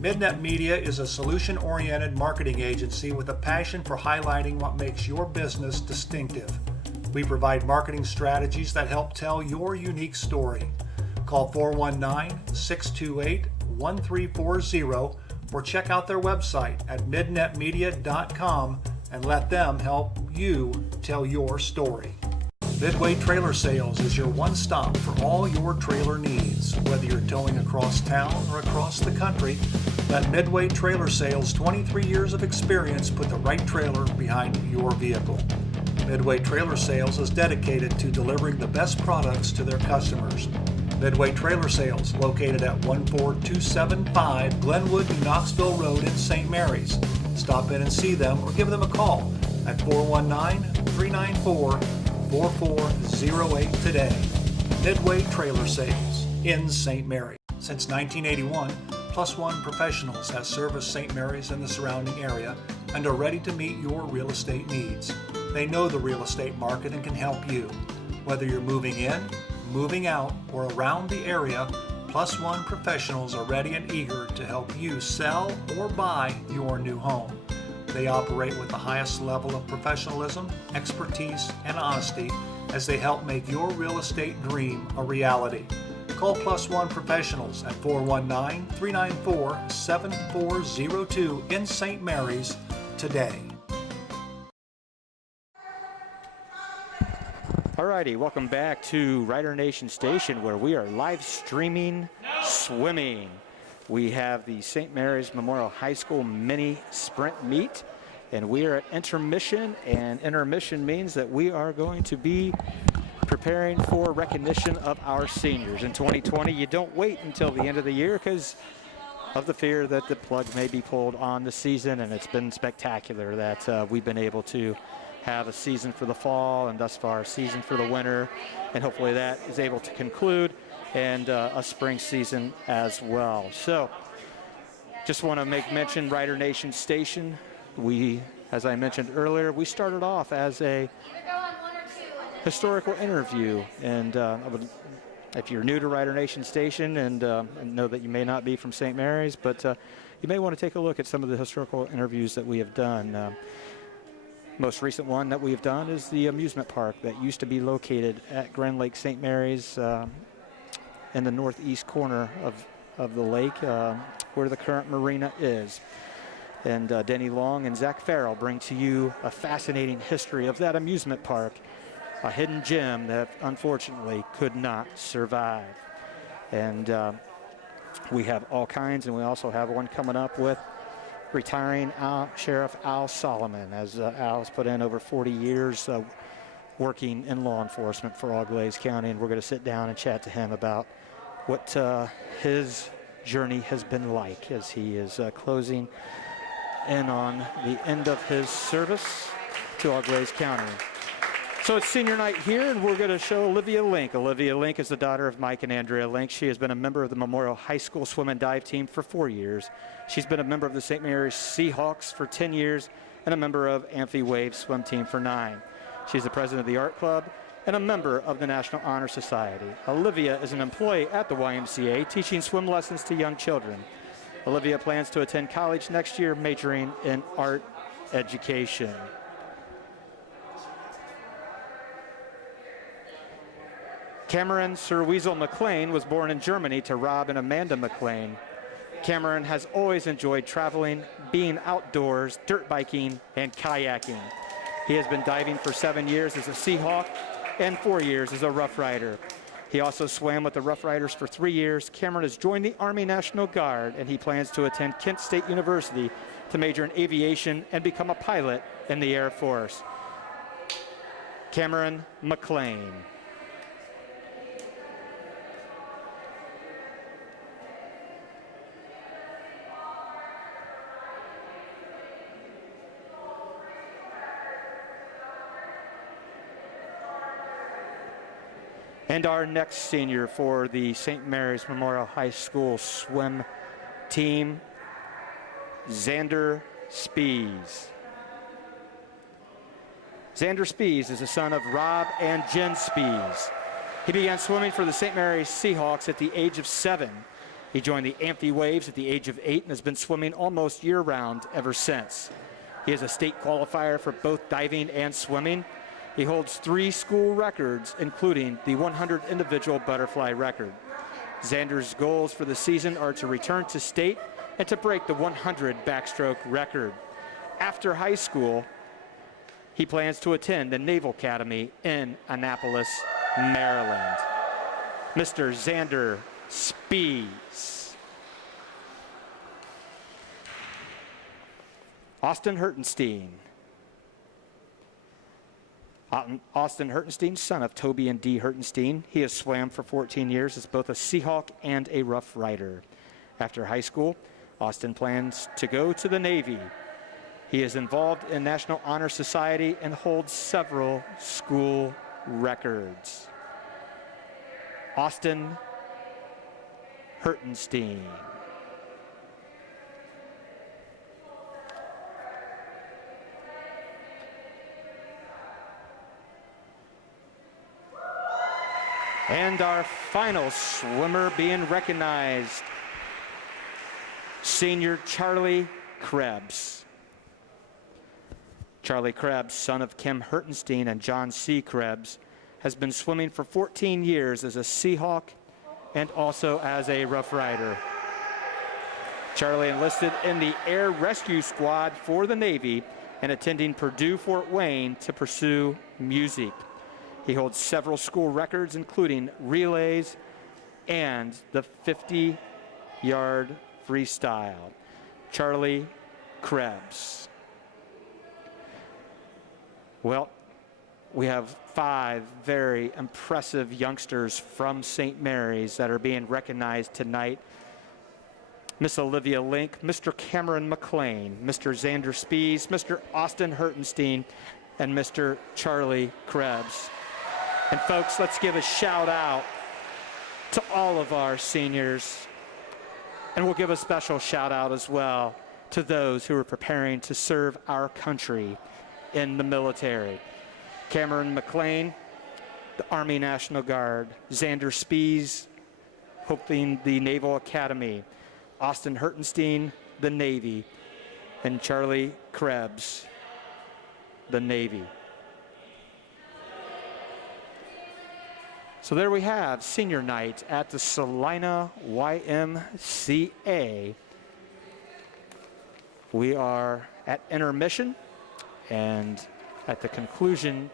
Midnet Media is a solution-oriented marketing agency with a passion for highlighting what makes your business distinctive. We provide marketing strategies that help tell your unique story. Call 419-628-1340 or check out their website at midnetmedia.com and let them help you tell your story. Midway Trailer Sales is your one stop for all your trailer needs. Whether you're towing across town or across the country, let Midway Trailer Sales' 23 years of experience put the right trailer behind your vehicle. Midway Trailer Sales is dedicated to delivering the best products to their customers. Midway Trailer Sales, located at 14275 Glenwood, New Knoxville Road in St. Mary's. Stop in and see them or give them a call at 419-394-4408 today. Midway Trailer Sales in St. Mary. Since 1981, Plus One Professionals has serviced St. Mary's and the surrounding area and are ready to meet your real estate needs. They know the real estate market and can help you. Whether you're moving in, moving out, or around the area, Plus One Professionals are ready and eager to help you sell or buy your new home. They operate with the highest level of professionalism, expertise, and honesty as they help make your real estate dream a reality. Call Plus One Professionals at 419-394-7402 in St. Mary's today. Alrighty, welcome back to Rider Nation Station, where we are live streaming swimming. We have the St. Mary's Memorial High School mini sprint meet, and we are at intermission, and intermission means that we are going to be preparing for recognition of our seniors. In 2020, you don't wait until the end of the year because of the fear that the plug may be pulled on the season, and it's been spectacular that we've been able to have a season for the fall and thus far a season for the winter, and hopefully that is able to conclude, and a spring season as well. So just want to make mention, Rider Nation Station, we, as I mentioned earlier, we started off as a historical interview, and if you're new to Rider Nation Station and know that you may not be from St. Mary's, but you may want to take a look at some of the historical interviews that we have done. Most recent one that we've done is the amusement park that used to be located at Grand Lake St. Mary's in the northeast corner of the lake where the current marina is. And Denny Long and Zach Farrell bring to you a fascinating history of that amusement park, a hidden gem that unfortunately could not survive. And we have all kinds, and we also have one coming up with retiring Sheriff Al Solomon, as Al has put in over 40 years working in law enforcement for Auglaize County, and we're going to sit down and chat to him about what his journey has been like as he is closing in on the end of his service to Auglaize County. So it's senior night here, and we're going to show Olivia Link. Olivia Link is the daughter of Mike and Andrea Link. She has been a member of the Memorial High School swim and dive team for 4 years. She's been a member of the St. Mary's Seahawks for 10 years and a member of Amphi Wave swim team for 9. She's the president of the art club and a member of the National Honor Society. Olivia is an employee at the YMCA teaching swim lessons to young children. Olivia plans to attend college next year, majoring in art education. Cameron Sir Weasel Mclean was born in Germany to Rob and Amanda Mclean. Cameron has always enjoyed traveling, being outdoors, dirt biking, and kayaking. He has been diving for 7 years as a Seahawk and 4 years as a Rough Rider. He also swam with the Rough Riders for 3 years. Cameron has joined the Army National Guard, and he plans to attend Kent State University to major in aviation and become a pilot in the Air Force. Cameron Mclean. And our next senior for the St. Mary's Memorial High School swim team, Xander Spees. Xander Spees is the son of Rob and Jen Spees. He began swimming for the St. Mary's Seahawks at the age of 7. He joined the Amphi Waves at the age of 8 and has been swimming almost year-round ever since. He is a state qualifier for both diving and swimming. He holds 3 school records, including the 100 individual butterfly record. Xander's goals for the season are to return to state and to break the 100 backstroke record. After high school, he plans to attend the Naval Academy in Annapolis, Maryland. Mr. Xander Spees. Austin Hertenstein. Austin Hertenstein, son of Toby and Dee Hertenstein. He has swam for 14 years as both a Seahawk and a Rough Rider. After high school, Austin plans to go to the Navy. He is involved in National Honor Society and holds several school records. Austin Hertenstein. And our final swimmer being recognized, senior Charlie Krebs. Charlie Krebs, son of Kim Hertenstein and John C. Krebs, has been swimming for 14 years as a Seahawk and also as a Rough Rider. Charlie enlisted in the Air Rescue Squad for the Navy and attending Purdue Fort Wayne to pursue music. He holds several school records, including relays and the 50-yard freestyle. Charlie Krebs. Well, we have 5 very impressive youngsters from St. Mary's that are being recognized tonight. Miss Olivia Link, Mr. Cameron Mclean, Mr. Xander Spees, Mr. Austin Hertenstein, and Mr. Charlie Krebs. And folks, let's give a shout out to all of our seniors. And we'll give a special shout out as well to those who are preparing to serve our country in the military. Cameron Mclean, the Army National Guard. Xander Spees, hoping the Naval Academy. Austin Hertenstein, the Navy. And Charlie Krebs, the Navy. So there we have senior night at the Salina YMCA. We are at intermission, and at the conclusion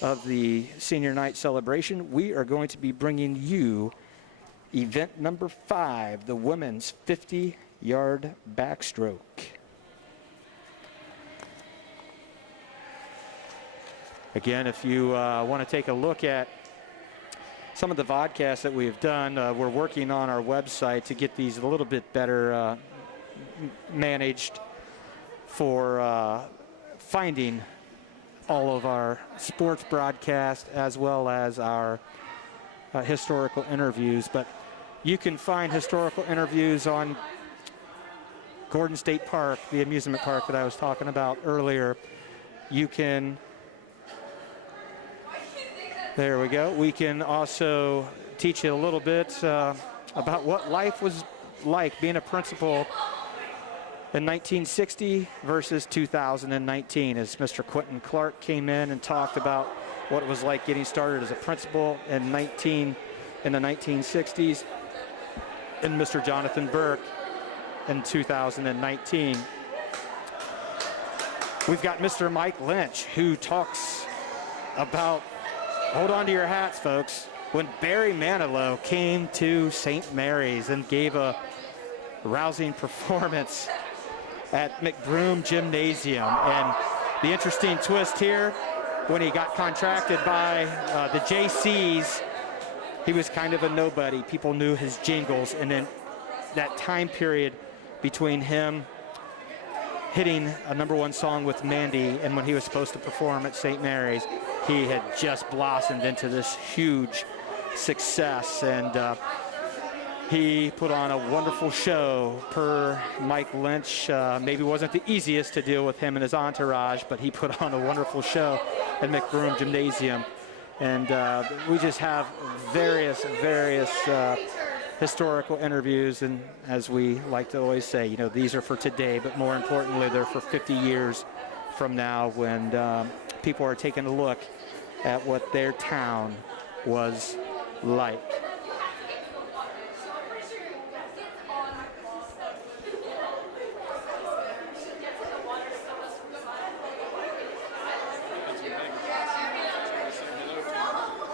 of the senior night celebration, we are going to be bringing you event number 5, the women's 50-yard backstroke. Again, if you want to take a look at some of the vodcasts that we have done, we're working on our website to get these a little bit better managed for finding all of our sports broadcasts as well as our historical interviews. But you can find historical interviews on Gordon State Park, the amusement park that I was talking about earlier. You can, there we go. We can also teach you a little bit about what life was like being a principal in 1960 versus 2019, as Mr. Quentin Clark came in and talked about what it was like getting started as a principal in the 1960s, and Mr. Jonathan Burke in 2019. We've got Mr. Mike Lynch, who talks about, hold on to your hats, folks, when Barry Manilow came to St. Mary's and gave a rousing performance at McBroom Gymnasium. And the interesting twist here, when he got contracted by the JCs, he was kind of a nobody. People knew his jingles, and then that time period between him hitting a #1 song with Mandy and when he was supposed to perform at St. Mary's, he had just blossomed into this huge success, and he put on a wonderful show. Per Mike Lynch, maybe wasn't the easiest to deal with him and his entourage, but he put on a wonderful show at McBroom Gymnasium. And we just have various historical interviews, and as we like to always say, you know, these are for today, but more importantly, they're for 50 years from now, when people are taking a look at what their town was like.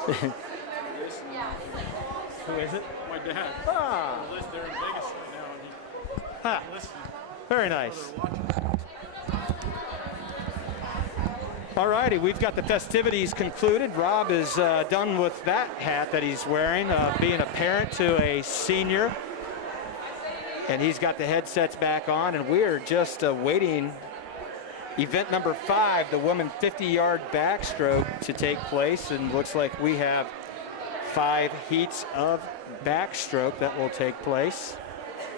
Who is it? My dad. Ah, They're in Vegas right now, and ah, very nice. All righty, we've got the festivities concluded. Rob is done with that hat that he's wearing, being a parent to a senior. And he's got the headsets back on, and we are just waiting event number 5, the women 50-yard backstroke, to take place. And looks like we have 5 heats of backstroke that will take place.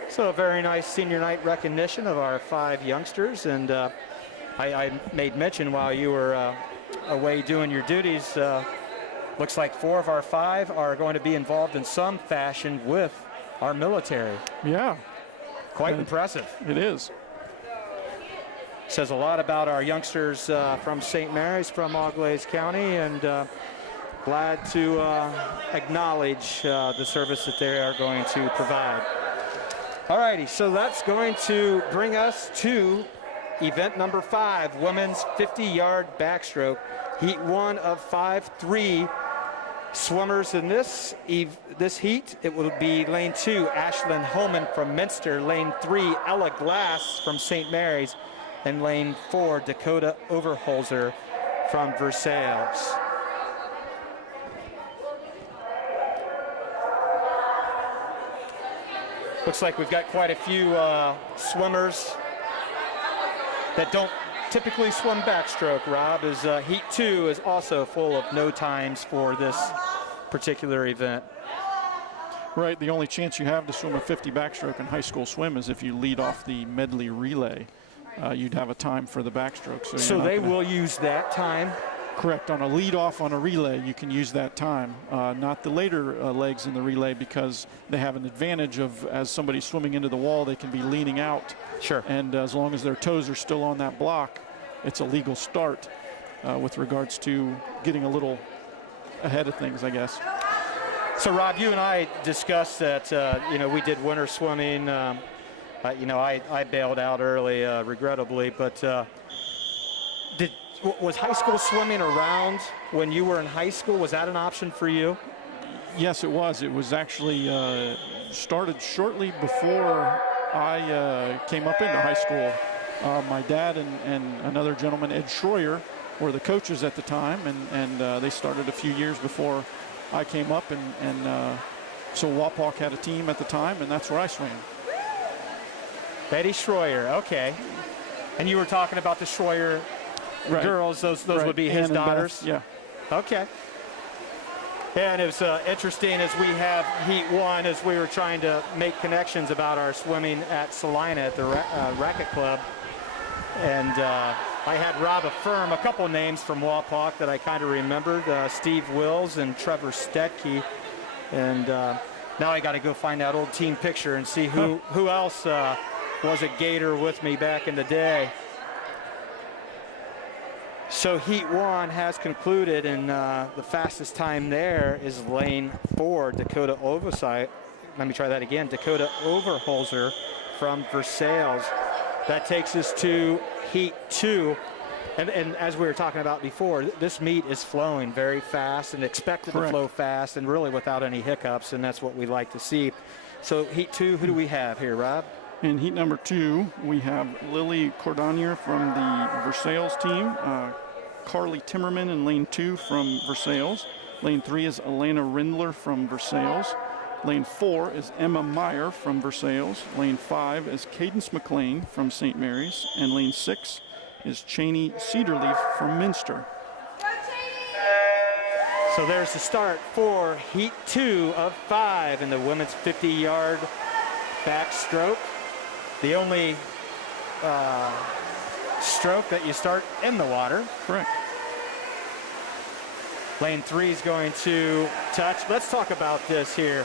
So a very nice senior night recognition of our 5 youngsters. And I made mention while you were away doing your duties, looks like 4 of our 5 are going to be involved in some fashion with our military. Yeah. Quite impressive. It is. Says a lot about our youngsters from St. Mary's, from Auglaize County, and glad to acknowledge the service that they are going to provide. All righty, so that's going to bring us to event number 5, women's 50-yard backstroke. Heat 1 of 5, 3 swimmers in this heat. It will be lane 2, Ashlyn Holman from Minster, lane 3, Ella Glass from St. Mary's, and lane 4, Dakota Overholzer from Versailles. Looks like we've got quite a few swimmers that don't typically swim backstroke. Rob, is heat 2 is also full of no times for this particular event. Right, the only chance you have to swim a 50 backstroke in high school swim is if you lead off the medley relay. You'd have a time for the backstroke. So they will use that time? Correct. On a lead off on a relay, you can use that time. Not the later legs in the relay, because they have an advantage of, as somebody's swimming into the wall, they can be leaning out. Sure. And as long as their toes are still on that block, it's a legal start with regards to getting a little ahead of things, I guess. So, Rob, you and I discussed that, we did winter swimming. I bailed out early, regrettably, but was high school swimming around when you were in high school? Was that an option for you? Yes, it was. It was actually started shortly before I came up into high school. My dad and another gentleman, Ed Schroyer, were the coaches at the time, and they started a few years before I came up, and so Wapak had a team at the time, and that's where I swam. Betty Schroyer, okay. And you were talking about the Schroyer girls, those right. would be his Ann and daughters? Beth, yeah. Okay. And it was interesting as we have heat 1, as we were trying to make connections about our swimming at Salina at the Racket Club. And I had Rob affirm a couple names from Wapak that I kind of remembered, Steve Wills and Trevor Stetke. And now I got to go find that old team picture and see who else was a Gator with me back in the day. So heat 1 has concluded, and the fastest time there is lane 4, Dakota Overholzer. Let me try that again. Dakota Overholzer from Versailles. That takes us to heat 2. And as we were talking about before, this meet is flowing very fast and expected Correct. to flow fast and really without any hiccups, and that's what we like to see. So heat 2, who do we have here, Rob? In heat number 2, we have Lily Cordonier from the Versailles team, Carly Timmerman in lane 2 from Versailles. Lane 3 is Elena Rindler from Versailles. Lane 4 is Emma Meyer from Versailles. Lane 5 is Cadence Mclean from St. Mary's. And lane 6 is Cheney Cedarleaf from Minster. So there's the start for heat 2 of 5 in the women's 50-yard backstroke. The only stroke that you start in the water. Correct. Lane 3 is going to touch. Let's talk about this here.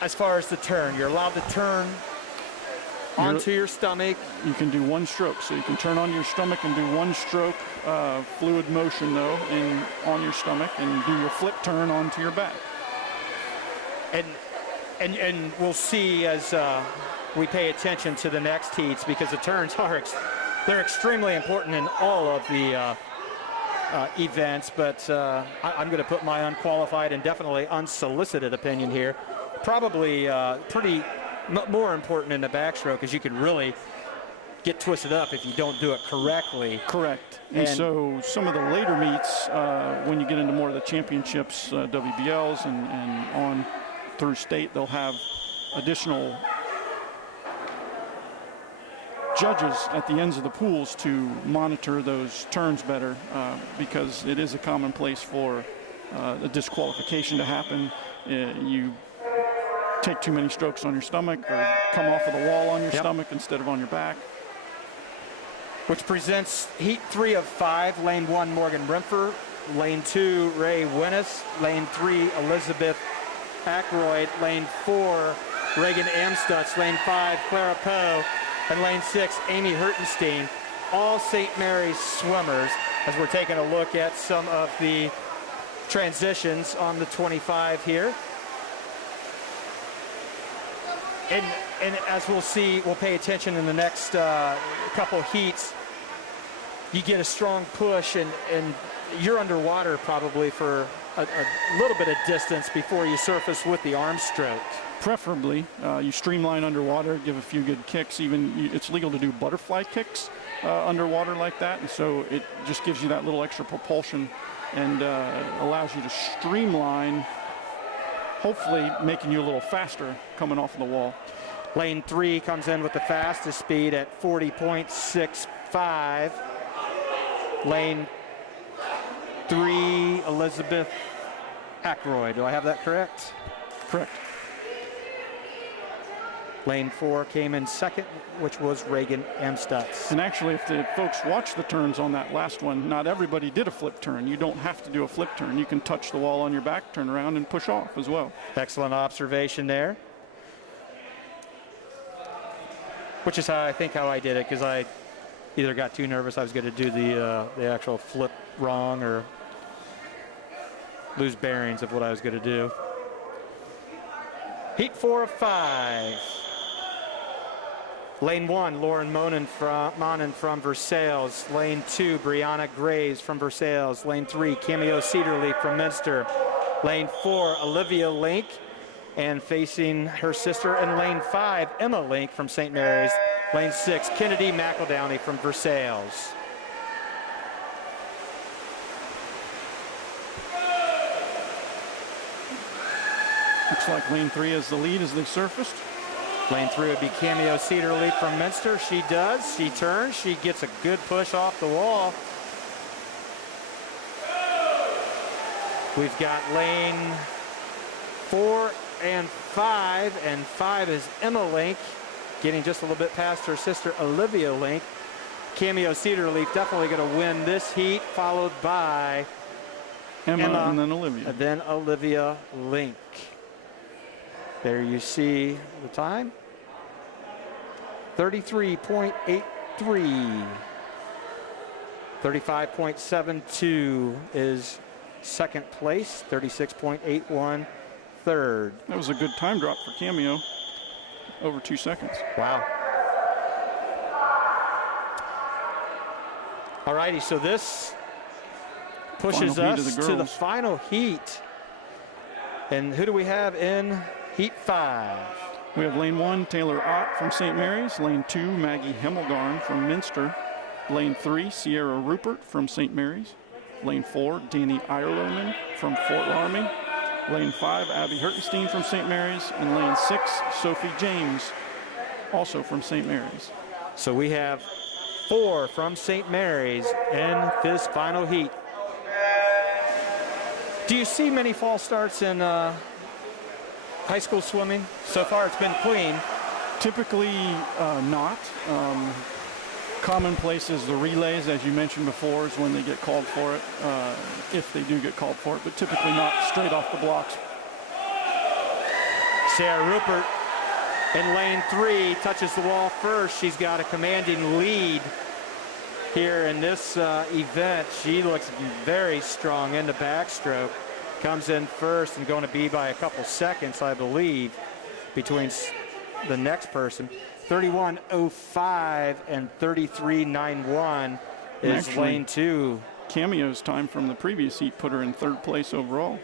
As far as the turn, you're allowed to turn onto your stomach. You can do one stroke, so you can turn on your stomach and do one stroke fluid motion, though, on your stomach, and do your flip turn onto your back. And we'll see as we pay attention to the next heats, because the turns are they're extremely important in all of the events, but I'm going to put my unqualified and definitely unsolicited opinion here. Probably more important in the backstroke, is you can really get twisted up if you don't do it correctly. Correct. And so some of the later meets, when you get into more of the championships, WBLs and on through state, they'll have additional judges at the ends of the pools to monitor those turns better, because it is a commonplace for a disqualification to happen. You take too many strokes on your stomach or come off of the wall on your stomach instead of on your back. Which presents heat 3 of 5. Lane 1, Morgan Brimfer. Lane 2, Ray Winnis. Lane 3, Elizabeth Ackroyd. Lane 4, Reagan Amstutz. Lane 5, Clara Poe. And lane 6, Amy Hertenstein. All St. Mary's swimmers, as we're taking a look at some of the transitions on the 25 here. And as we'll see, we'll pay attention in the next couple heats. You get a strong push, and you're underwater probably for a little bit of distance before you surface with the arm stroke. Preferably, you streamline underwater, give a few good kicks. It's legal to do butterfly kicks underwater like that, and so it just gives you that little extra propulsion and allows you to streamline, hopefully making you a little faster coming off of the wall. Lane 3 comes in with the fastest speed at 40.65. Lane 3, Elizabeth Ackroyd. Do I have that correct? Correct. Lane 4 came in second, which was Reagan Amstutz. And actually, if the folks watch the turns on that last one, not everybody did a flip turn. You don't have to do a flip turn. You can touch the wall on your back, turn around, and push off as well. Excellent observation there. Which is how I did it, because I either got too nervous I was going to do the actual flip wrong, or lose bearings of what I was going to do. Heat 4 of 5. Lane 1, Lauren Monin from Versailles. Lane 2, Brianna Graves from Versailles. Lane 3, Cameo Cedarleaf from Minster. Lane 4, Olivia Link, and facing her sister in lane 5, Emma Link from St. Mary's. Lane 6, Kennedy McEldowney from Versailles. Looks like lane 3 is the lead as they surfaced. Lane 3 would be Cameo Cedarleaf from Minster. She does. She turns. She gets a good push off the wall. We've got lane 4 and 5, and 5 is Emma Link, getting just a little bit past her sister Olivia Link. Cameo Cedarleaf definitely going to win this heat, followed by Emma and then Olivia. And then Olivia Link. There you see the time. 33.83. 35.72 is second place. 36.81 third. That was a good time drop for Cameo. Over 2 seconds. Wow. All righty, so this pushes us to the final heat. And who do we have in heat 5? We have lane 1, Taylor Ott from St. Mary's. Lane 2, Maggie Hemmelgarn from Minster. Lane 3, Sierra Rupert from St. Mary's. Lane 4, Danny Ireland from Fort Loramie. Lane 5, Abby Hertenstein from St. Mary's. And lane 6, Sophie James, also from St. Mary's. So we have 4 from St. Mary's in this final heat. Do you see many false starts in high school swimming? So far it's been clean. Typically not. Commonplace is the relays, as you mentioned before, is when they get called for it, if they do get called for it, but typically not straight off the blocks. Sarah Rupert in lane 3 touches the wall first. She's got a commanding lead here in this event. She looks very strong in the backstroke. Comes in first and going to be by a couple seconds, I believe, between the next person. 31.05 and 33.91 is lane 2. Cameo's time from the previous heat put her in 3rd place overall.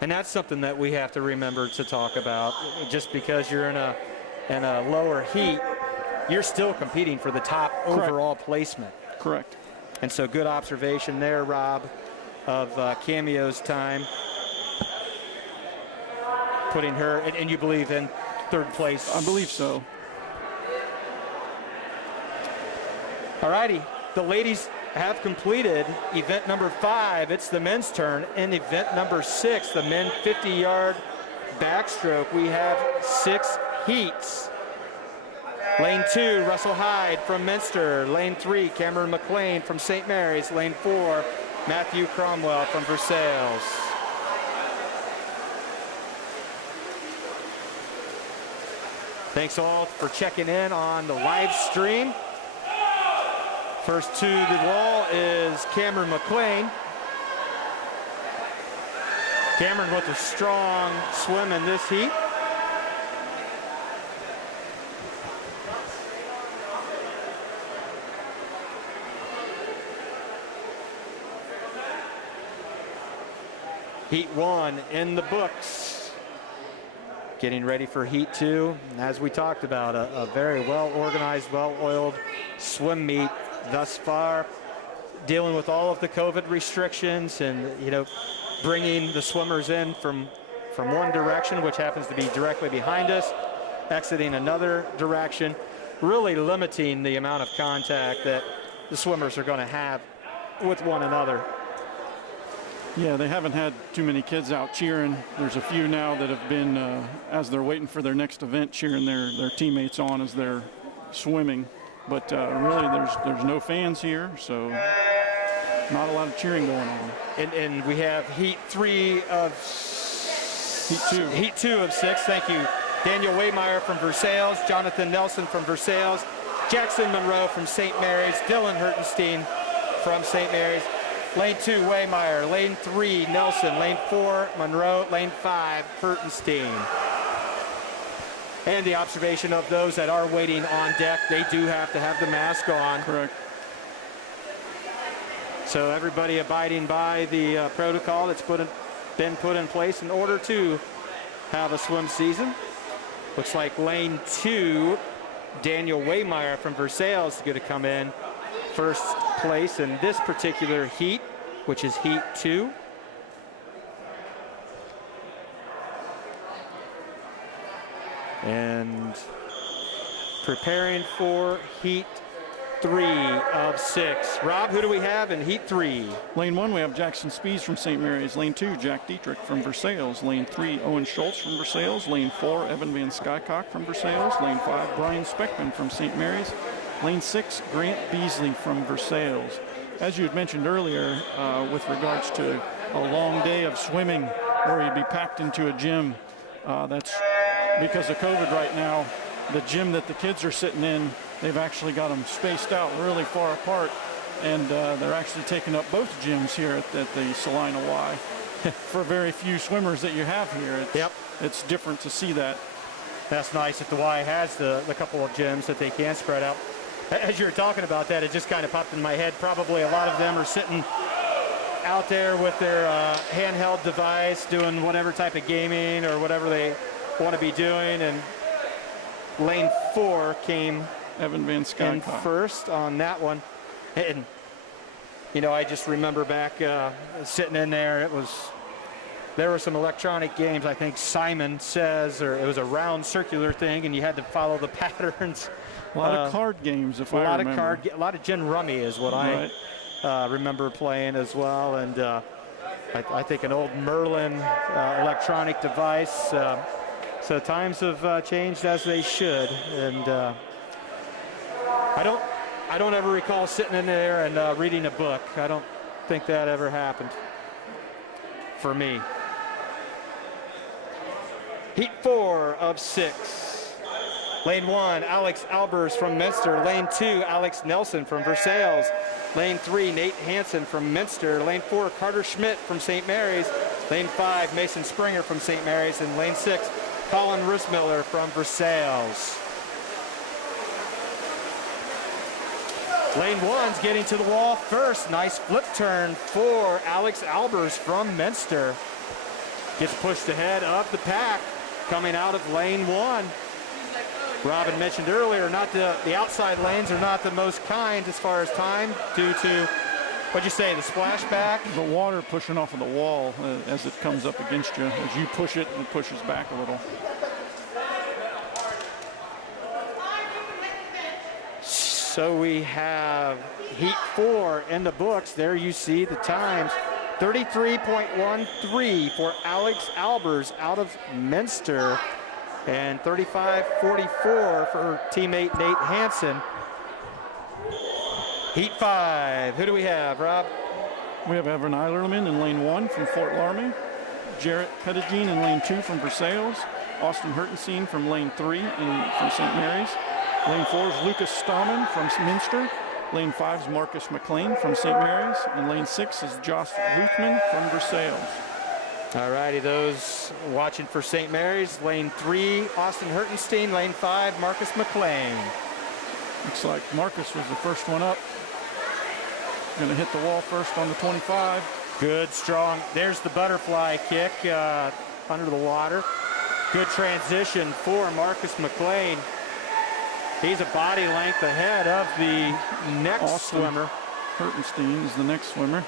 And that's something that we have to remember to talk about. Just because you're in a lower heat, you're still competing for the top overall placement. Correct. And so good observation there, Rob, of Cameo's time. Putting her, and you believe, in 3rd place? I believe so. All righty, the ladies have completed event number 5. It's the men's turn. In event number 6, the men 50-yard backstroke, we have 6 heats. Lane 2, Russell Hyde from Minster. Lane 3, Cameron Mclean from St. Mary's. Lane 4, Matthew Cromwell from Versailles. Thanks all for checking in on the live stream. First to the wall is Cameron Mclean. Cameron with a strong swim in this heat. Heat 1 in the books. Getting ready for Heat 2. As we talked about, a very well-organized, well-oiled swim meet thus far, dealing with all of the COVID restrictions and, bringing the swimmers in from one direction, which happens to be directly behind us, exiting another direction, really limiting the amount of contact that the swimmers are going to have with one another. Yeah, they haven't had too many kids out cheering. There's a few now that have been, as they're waiting for their next event, cheering their teammates on as they're swimming. But really, there's no fans here, so not a lot of cheering going on. And we have Heat 2 of 6. Thank you. Daniel Waymeyer from Versailles, Jonathan Nelson from Versailles, Jackson Monroe from St. Mary's, Dylan Hertenstein from St. Mary's. Lane 2, Waymeyer. Lane 3, Nelson. Lane 4, Monroe. Lane 5, Hertenstein. And the observation of those that are waiting on deck, they do have to have the mask on. Correct. So everybody abiding by the protocol that's been put in place in order to have a swim season. Looks like lane 2, Daniel Waymeyer from Versailles is going to come in first place in this particular heat, which is Heat 2. And preparing for Heat 3 of 6. Rob, who do we have in Heat 3? Lane 1, we have Jackson Spees from St. Mary's. Lane 2, Jack Dietrich from Versailles. Lane 3, Owen Schultz from Versailles. Lane 4, Evan Van Skycock from Versailles. Lane 5, Brian Speckman from St. Mary's. Lane 6, Grant Beasley from Versailles. As you had mentioned earlier, with regards to a long day of swimming where you'd be packed into a gym, that's because of COVID right now. The gym that the kids are sitting in, they've actually got them spaced out really far apart, and they're actually taking up both gyms here at the Salina Y. For very few swimmers that you have here, it's different to see that. That's nice that the Y has the couple of gyms that they can spread out. As you were talking about that, it just kind of popped in my head. Probably a lot of them are sitting out there with their handheld device, doing whatever type of gaming or whatever they want to be doing. And lane 4 came Evan Van Skycock in first on that one. And, I just remember back sitting in there, there were some electronic games. I think Simon Says, or it was a round circular thing, and you had to follow the patterns. A lot of card games, if I remember. A lot of gin rummy is what I remember playing as well. And I think an old Merlin electronic device. So times have changed as they should. And I don't ever recall sitting in there and reading a book. I don't think that ever happened for me. Heat 4 of 6. Lane 1, Alex Albers from Minster. Lane 2, Alex Nelson from Versailles. Lane 3, Nate Hansen from Minster. Lane 4, Carter Schmidt from St. Mary's. Lane 5, Mason Springer from St. Mary's. And lane 6, Colin Rissmiller from Versailles. Lane 1's getting to the wall first. Nice flip turn for Alex Albers from Minster. Gets pushed ahead of the pack coming out of lane 1. Robin mentioned earlier, not the outside lanes are not the most kind as far as time due to, what'd you say, the splashback? The water pushing off of the wall as it comes up against you. As you push it, it pushes back a little. So we have heat 4 in the books. There you see the times. 33.13 for Alex Albers out of Minster, and 35.44 for teammate Nate Hansen. Heat 5. Who do we have, Rob? We have Evan Eilerman in lane 1 from Fort Loramie. Jarrett Pettigene in lane 2 from Versailles. Austin Hertenstein from lane 3 from St. Mary's. Lane 4 is Lucas Stallman from Minster. Lane 5 is Marcus Mclean from St. Mary's. And lane 6 is Josh Ruthman from Versailles. All righty, those watching for St. Mary's. Lane 3, Austin Hertenstein. Lane 5, Marcus Mclean. Looks like Marcus was the first one up. Going to hit the wall first on the 25. Good, strong. There's the butterfly kick under the water. Good transition for Marcus Mclean. He's a body length ahead of the next Austin swimmer. Hertenstein is the next swimmer.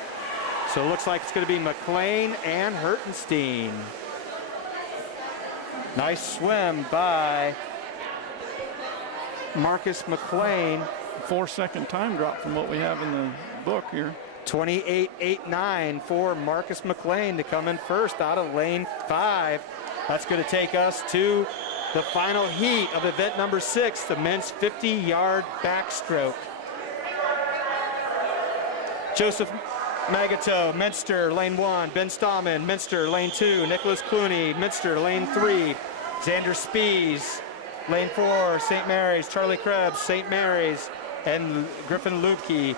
So it looks like it's going to be Mclean and Hertenstein. Nice swim by Marcus Mclean. 4-second time drop from what we have in the book here. 28.89 for Marcus Mclean to come in first out of lane 5. That's going to take us to the final heat of event number 6, the men's 50-yard backstroke. Joseph Magato, Minster, lane 1. Ben Stallman, Minster, lane 2. Nicholas Clooney, Minster, lane 3. Xander Spees, lane 4. St. Mary's, Charlie Krebs, St. Mary's, and Griffin Lubke.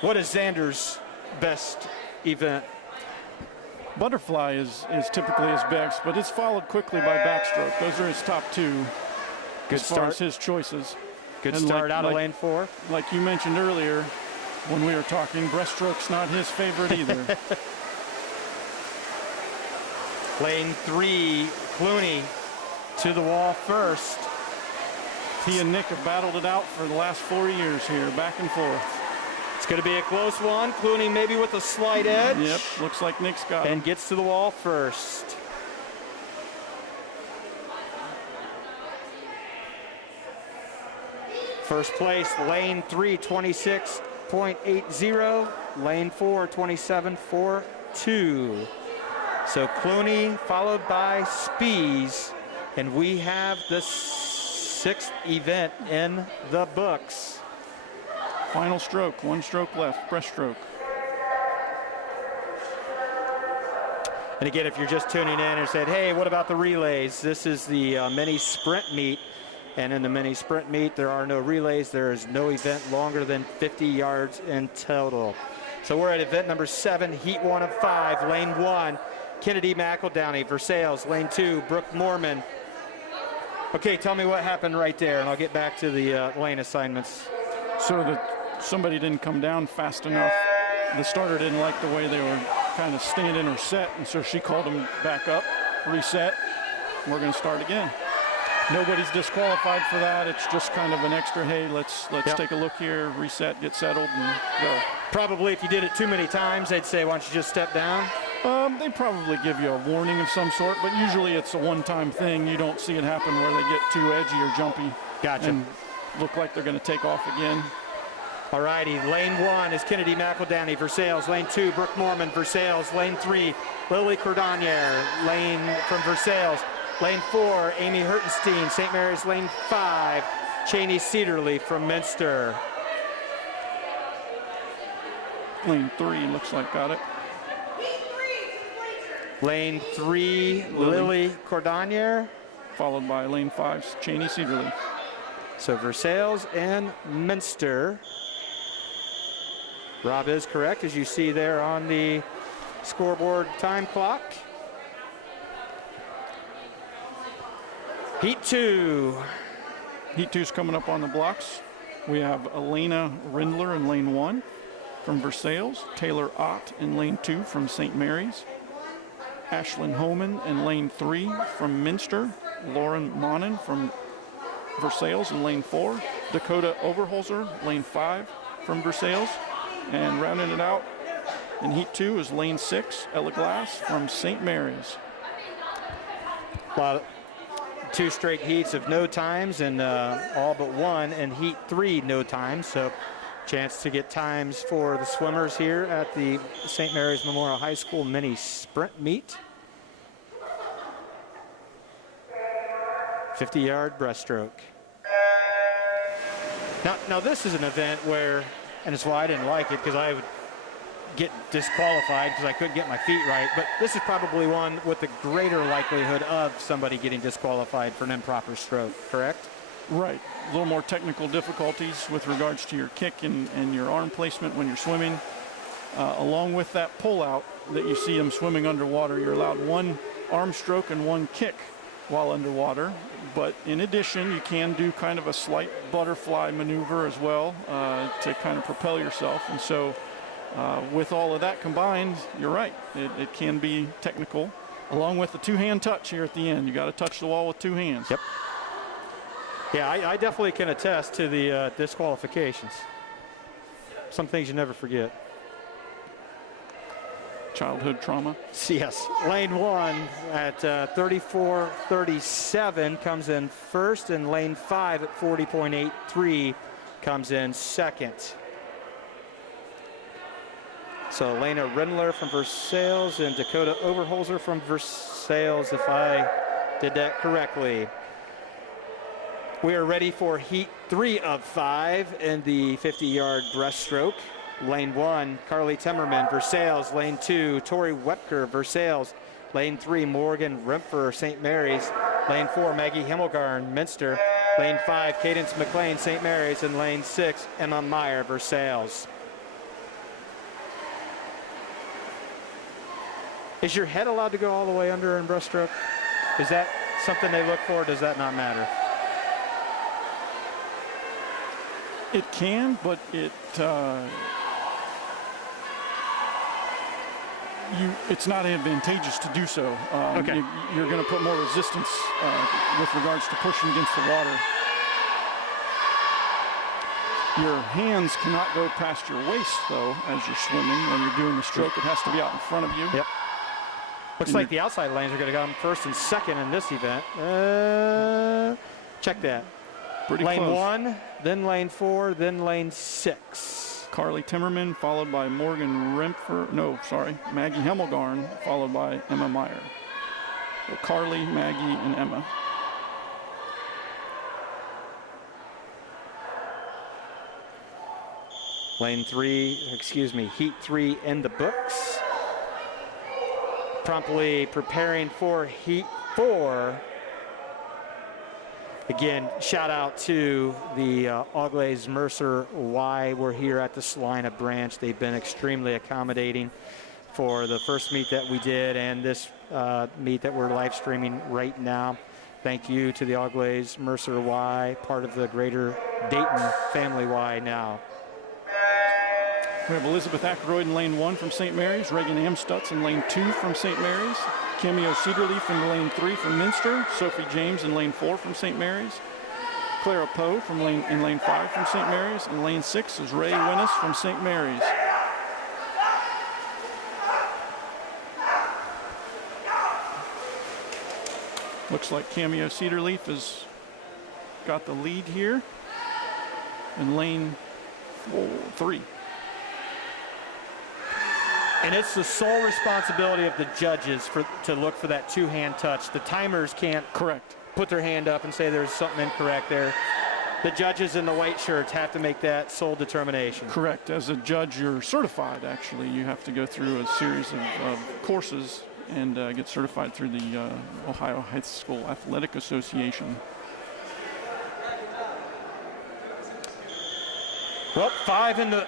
What is Xander's best event? Butterfly is typically his best, but it's followed quickly by backstroke. Those are his top 2 Good as far start. as his choices. Good And start out of lane 4. Like you mentioned earlier when we were talking, breaststroke's not his favorite either. Lane 3, Clooney to the wall first. He and Nick have battled it out for the last 4 years here, back and forth. It's going to be a close one. Clooney maybe with a slight edge. Yep, looks like Nick's got him. And gets to the wall first. First place, lane 3, 26.80. Lane 4, 27.42. So Clooney followed by Spees. And we have the 6th event in the books. Final stroke, 1 stroke left, breaststroke. And again, if you're just tuning in and said, hey, what about the relays? This is the mini sprint meet. And in the mini sprint meet, there are no relays. There is no event longer than 50 yards in total. So we're at event number 7, heat 1 of 5, lane 1, Kennedy McEldowney, Versailles, lane 2, Brooke Mormon. Okay, tell me what happened right there, and I'll get back to the lane assignments. So somebody didn't come down fast enough. The starter didn't like the way they were kind of standing or set, and so she called them back up, reset. We're going to start again. Nobody's disqualified for that. It's just kind of an extra, hey, let's take a look here, reset, get settled, and go. Probably if you did it too many times, they'd say, why don't you just step down? They probably give you a warning of some sort, but usually it's a one-time thing. You don't see it happen where they get too edgy or jumpy. Gotcha. And look like they're going to take off again. All righty, lane 1 is Kennedy McEldowney, Versailles. Lane 2, Brooke Mormon, Versailles. Lane 3, Lily Cordonier, lane from Versailles. Lane 4, Amy Hertenstein, St. Mary's. Lane 5, Cheney Cedarly from Minster. Lane 3 looks like got it. Lane 3, Lily Cordonier. Followed by lane 5, Cheney Cedarly. So Versailles and Minster. Rob is correct, as you see there on the scoreboard time clock. Heat 2. Heat 2's coming up on the blocks. We have Elena Rindler in lane 1 from Versailles, Taylor Ott in lane 2 from St. Mary's, Ashlyn Homan in lane 3 from Minster, Lauren Monin from Versailles in lane 4, Dakota Oberholzer, lane 5 from Versailles, and rounding it out in heat 2 is lane 6, Ella Glass from St. Mary's. Well, 2 straight heats of no times, and all but one in heat 3 no times. So chance to get times for the swimmers here at the St. Mary's Memorial High School mini sprint meet. 50-yard breaststroke. Now this is an event where, and it's why I didn't like it, because I would get disqualified because I couldn't get my feet right, but this is probably one with the greater likelihood of somebody getting disqualified for an improper stroke, correct? Right. A little more technical difficulties with regards to your kick and your arm placement when you're swimming. Along with that pull-out that you see them swimming underwater, you're allowed 1 arm stroke and 1 kick while underwater. But in addition, you can do kind of a slight butterfly maneuver as well to kind of propel yourself. And so with all of that combined, you're right. It can be technical, along with the 2-hand touch here at the end. You got to touch the wall with 2 hands. Yep. Yeah, I definitely can attest to the disqualifications. Some things you never forget. Childhood trauma. Yes. Lane 1 at 34.37 comes in first, and lane 5 at 40.83 comes in second. So Elena Rindler from Versailles and Dakota Oberholzer from Versailles, if I did that correctly. We are ready for heat 3 of 5 in the 50-yard breaststroke. Lane 1, Carly Timmerman, Versailles. Lane 2, Tori Wepker, Versailles. Lane 3, Morgan Rimpfer, St. Mary's. Lane 4, Maggie Himmelgarn, Minster. Lane 5, Cadence Mclean, St. Mary's. And lane 6, Emma Meyer, Versailles. Is your head allowed to go all the way under in breaststroke? Is that something they look for, or does that not matter? It can, but it's not advantageous to do so. Okay. You're going to put more resistance with regards to pushing against the water. Your hands cannot go past your waist, though, as you're swimming. When you're doing the stroke, it has to be out in front of you. Yep. Looks like the outside lanes are going to come first and second in this event. Check that. Pretty lane close. 1, then lane 4, then lane 6. Carly Timmerman, followed by Morgan Rimpfer. No, sorry, Maggie Himmelgarn, followed by Emma Meyer. So Carly, Maggie, and Emma. Heat 3 in the books. Promptly preparing for heat 4. Again, shout out to the Auglaize Mercer Y. We're here at the Salina branch. They've been extremely accommodating for the first meet that we did and this meet that we're live streaming right now. Thank you to the Auglaize Mercer Y, part of the greater Dayton family Y now. We have Elizabeth Ackroyd in lane 1 from St. Mary's, Reagan Amstutz in lane 2 from St. Mary's, Cameo Cedarleaf in lane 3 from Minster, Sophie James in lane 4 from St. Mary's, Clara Poe in lane 5 from St. Mary's, and lane 6 is Ray Winnis from St. Mary's. Looks like Cameo Cedarleaf has got the lead here in lane 3. And it's the sole responsibility of the judges to look for that 2-hand touch. The timers can't put their hand up and say there's something incorrect there. The judges in the white shirts have to make that sole determination. Correct. As a judge, you're certified, actually. You have to go through a series of courses and get certified through the Ohio High School Athletic Association. Well, 4 in the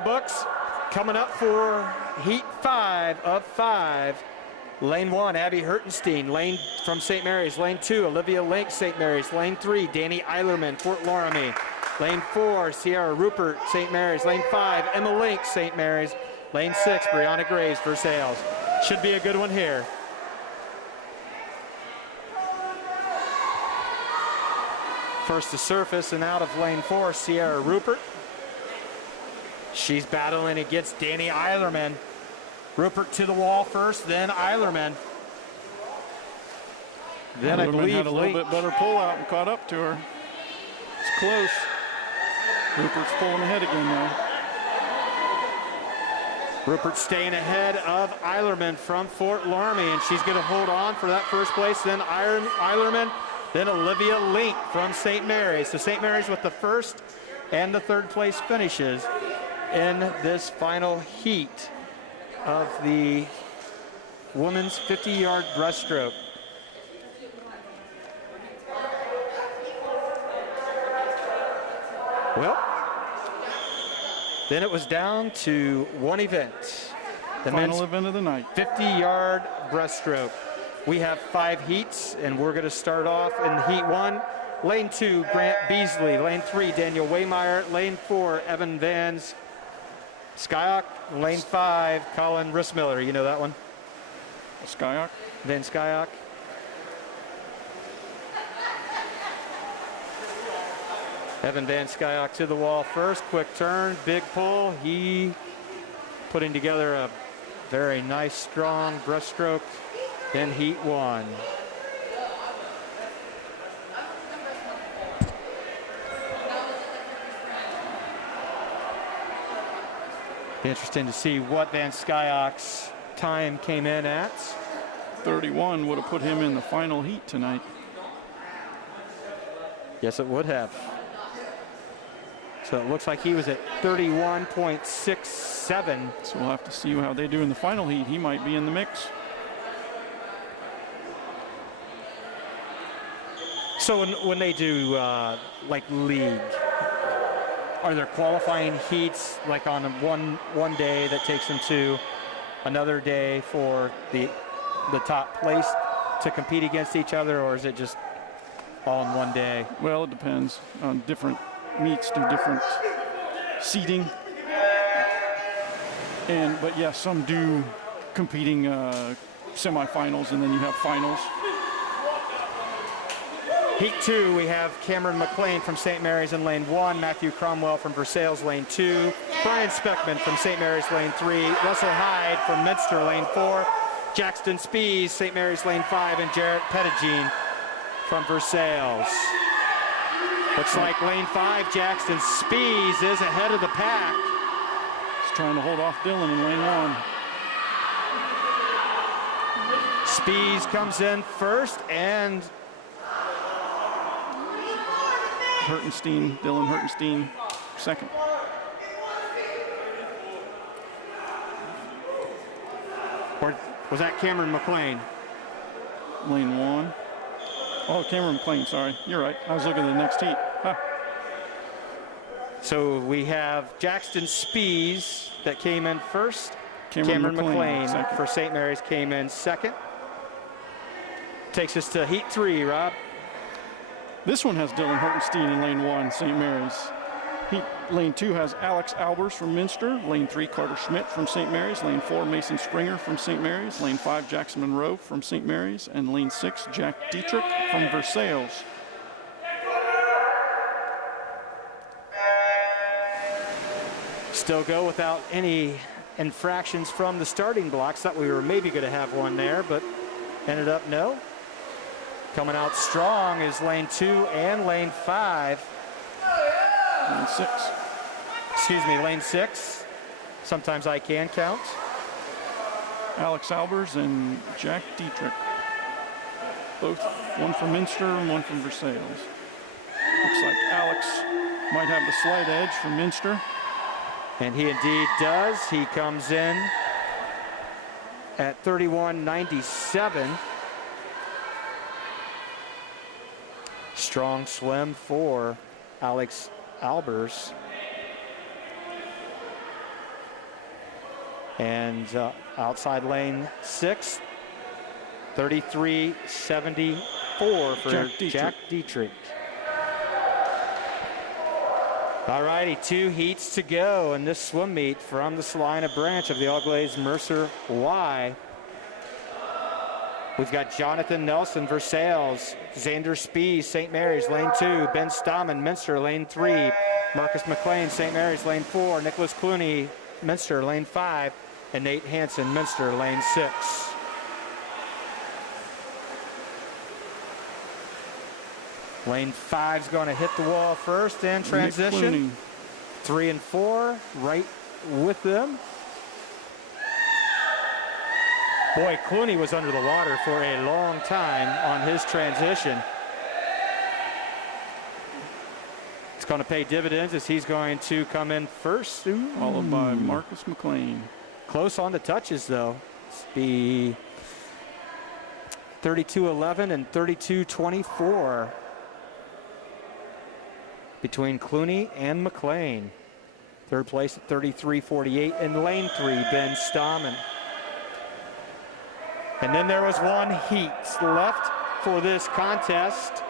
books. Coming up for heat 5 of 5. Lane 1, Abby Hertenstein. Lane from St. Mary's. Lane 2, Olivia Link, St. Mary's. Lane 3, Danny Eilerman, Fort Loramie. Lane 4, Sierra Rupert, St. Mary's. Lane 5, Emma Link, St. Mary's. Lane 6, Brianna Graves, Versailles. Should be a good one here. First to surface and out of lane 4, Sierra Rupert. She's battling against Danny Eilerman. Rupert to the wall first, then Eilerman. Then I believe had a little bit better pull out and caught up to her. It's close. Rupert's pulling ahead again now. Rupert staying ahead of Eilerman from Fort Loramie, and she's going to hold on for that first place. Then Eilerman, then Olivia Link from St. Mary's. So St. Mary's with the first and the third place finishes in this final heat of the women's 50-yard breaststroke. Well, then it was down to one event. The Final event of the night. 50-yard breaststroke. We have 5 heats, and we're going to start off in heat 1. Lane 2, Grant Beasley. Lane 3, Daniel Waymeyer. Lane 4, Evan Van Skyok. Lane 5, Colin Rissmiller. You know that one? Skyok. Van Skyok. Evan Van Skyok to the wall first. Quick turn, big pull. He putting together a very nice, strong breaststroke in heat 1. Be interesting to see what Van Skyok's time came in at. 31 would have put him in the final heat tonight. Yes, it would have. So it looks like he was at 31.67. So we'll have to see how they do in the final heat. He might be in the mix. So when they do like league, are there qualifying heats like on one day that takes them to another day for the top place to compete against each other, or is it just all in one day? Well, it depends on different meets, do different seating. But yes, some do competing semifinals, and then you have finals. Heat 2, we have Cameron Mclean from St. Mary's in lane 1, Matthew Cromwell from Versailles lane 2, Brian Speckman from St. Mary's lane 3, Russell Hyde from Minster lane 4, Jackson Spees, St. Mary's lane 5, and Jarrett Pettigene from Versailles. Looks like lane 5, Jackson Spees is ahead of the pack. He's trying to hold off Dylan in lane 1. Spees comes in first, and Dylan Hertenstein second. Or was that Cameron Mclean? Lane 1. Oh, Cameron McLean, sorry. You're right. I was looking at the next heat. Huh. So we have Jackson Spees that came in first. Cameron McLean second. for St. Mary's came in second. Takes us to heat 3, Rob. This one has Dylan Hertenstein in lane 1, St. Mary's. Lane 2 has Alex Albers from Minster. Lane 3, Carter Schmidt from St. Mary's. Lane 4, Mason Springer from St. Mary's. Lane 5, Jackson Monroe from St. Mary's. And lane 6, Jack Dietrich from Versailles. Still go without any infractions from the starting blocks. Thought we were maybe going to have one there, but ended up no. Coming out strong is lane 2 and lane 5. Lane 6. Excuse me, lane 6. Sometimes I can count. Alex Albers and Jack Dietrich. Both, one from Minster and one from Versailles. Looks like Alex might have the slight edge from Minster. And he indeed does. He comes in at 31.97. Strong swim for Alex Albers. And outside lane 6, 33.74 for Jack Dietrich. All righty, 2 heats to go in this swim meet from the Salina branch of the All-Glaze Mercer Y. We've got Jonathan Nelson, Versailles, Xander Spees, St. Mary's, lane 2, Ben Stammen, Minster, lane 3, Marcus Mclean, St. Mary's, lane 4, Nicholas Clooney, Minster, lane 5, and Nate Hansen, Minster, lane 6. Lane 5's going to hit the wall first and transition. 3 and 4 right with them. Boy, Clooney was under the water for a long time on his transition. It's going to pay dividends as he's going to come in first. Followed by Marcus McLean. Close on the touches, though. It's be 32.11 and 32.24 between Clooney and McLean. Third place at 33.48 in lane 3, Ben Stammen. And then there was one heat left for this contest.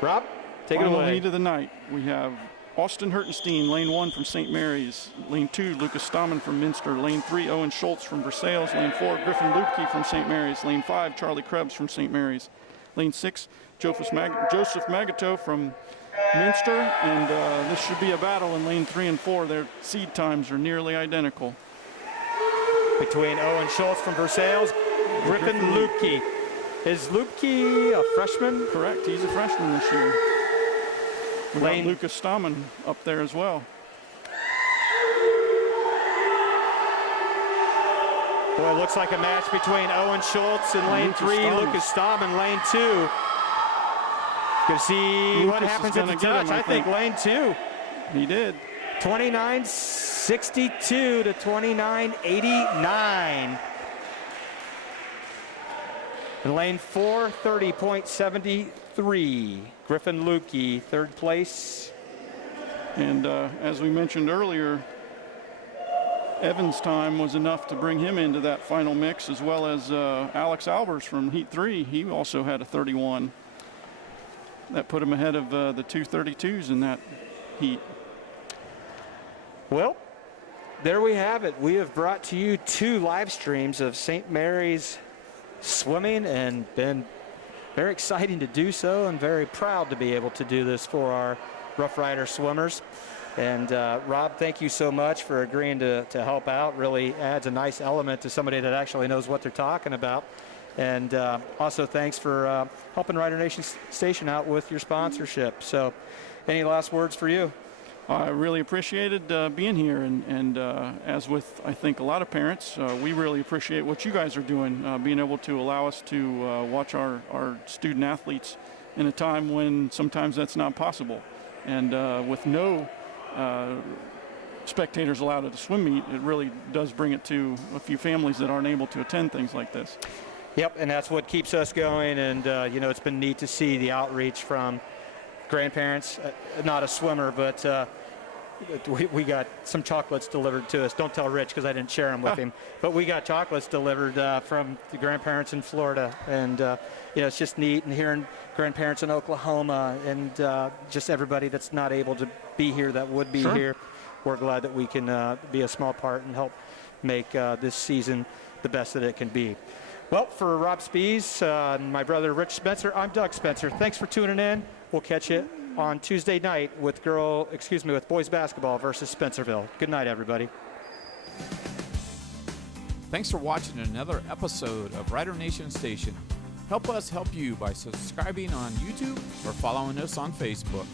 Rob, take it Final away. heat of the night. We have Austin Hertenstein, lane 1 from St. Mary's. Lane 2, Lucas Stammen from Minster. Lane 3, Owen Schultz from Versailles. Lane 4, Griffin Lupke from St. Mary's. Lane 5, Charlie Krebs from St. Mary's. Lane 6, Joseph Magato from Minster. And this should be a battle in lane 3 and 4. Their seed times are nearly identical. Between Owen Schultz from Versailles, Griffin Lupke. Is Lupke a freshman? Correct, he's a freshman this year. We got Lane Lucas Stammen up there as well. Boy, it looks like a match between Owen Schultz in lane 3, Lucas Stammen in lane 2. Gonna see what happens at the touch. I think lane 2. He did. 29.62 to 29.89. In lane 4, 30.73. Griffin Lupke, third place. And as we mentioned earlier, Evans' time was enough to bring him into that final mix, as well as Alex Albers from Heat 3. He also had a 31. That put him ahead of the 232s in that heat. Well, there we have it. We have brought to you 2 live streams of St. Mary's swimming, and been very exciting to do so, and very proud to be able to do this for our Rough Rider swimmers. And Rob, thank you so much for agreeing to help out. Really adds a nice element to somebody that actually knows what they're talking about. And also thanks for helping Rider Nation Station out with your sponsorship. So any last words for you? I really appreciated being here, and as with, I think, a lot of parents, we really appreciate what you guys are doing, being able to allow us to watch our student athletes in a time when sometimes that's not possible. And with no spectators allowed at a swim meet, it really does bring it to a few families that aren't able to attend things like this. Yep, and that's what keeps us going. And, you know, it's been neat to see the outreach from grandparents, not a swimmer, but we got some chocolates delivered to us. Don't tell Rich, because I didn't share them with him. But we got chocolates delivered from the grandparents in Florida. And, you know, it's just neat. And hearing grandparents in Oklahoma, and just everybody that's not able to be here that would be here, we're glad that we can be a small part and help make this season the best that it can be. Well, for Rob Spees, my brother Rich Spencer, I'm Doug Spencer. Thanks for tuning in. We'll catch you on Tuesday night with boys basketball versus Spencerville. Good night, everybody. Thanks for watching another episode of Rider Nation Station. Help us help you by subscribing on YouTube or following us on Facebook.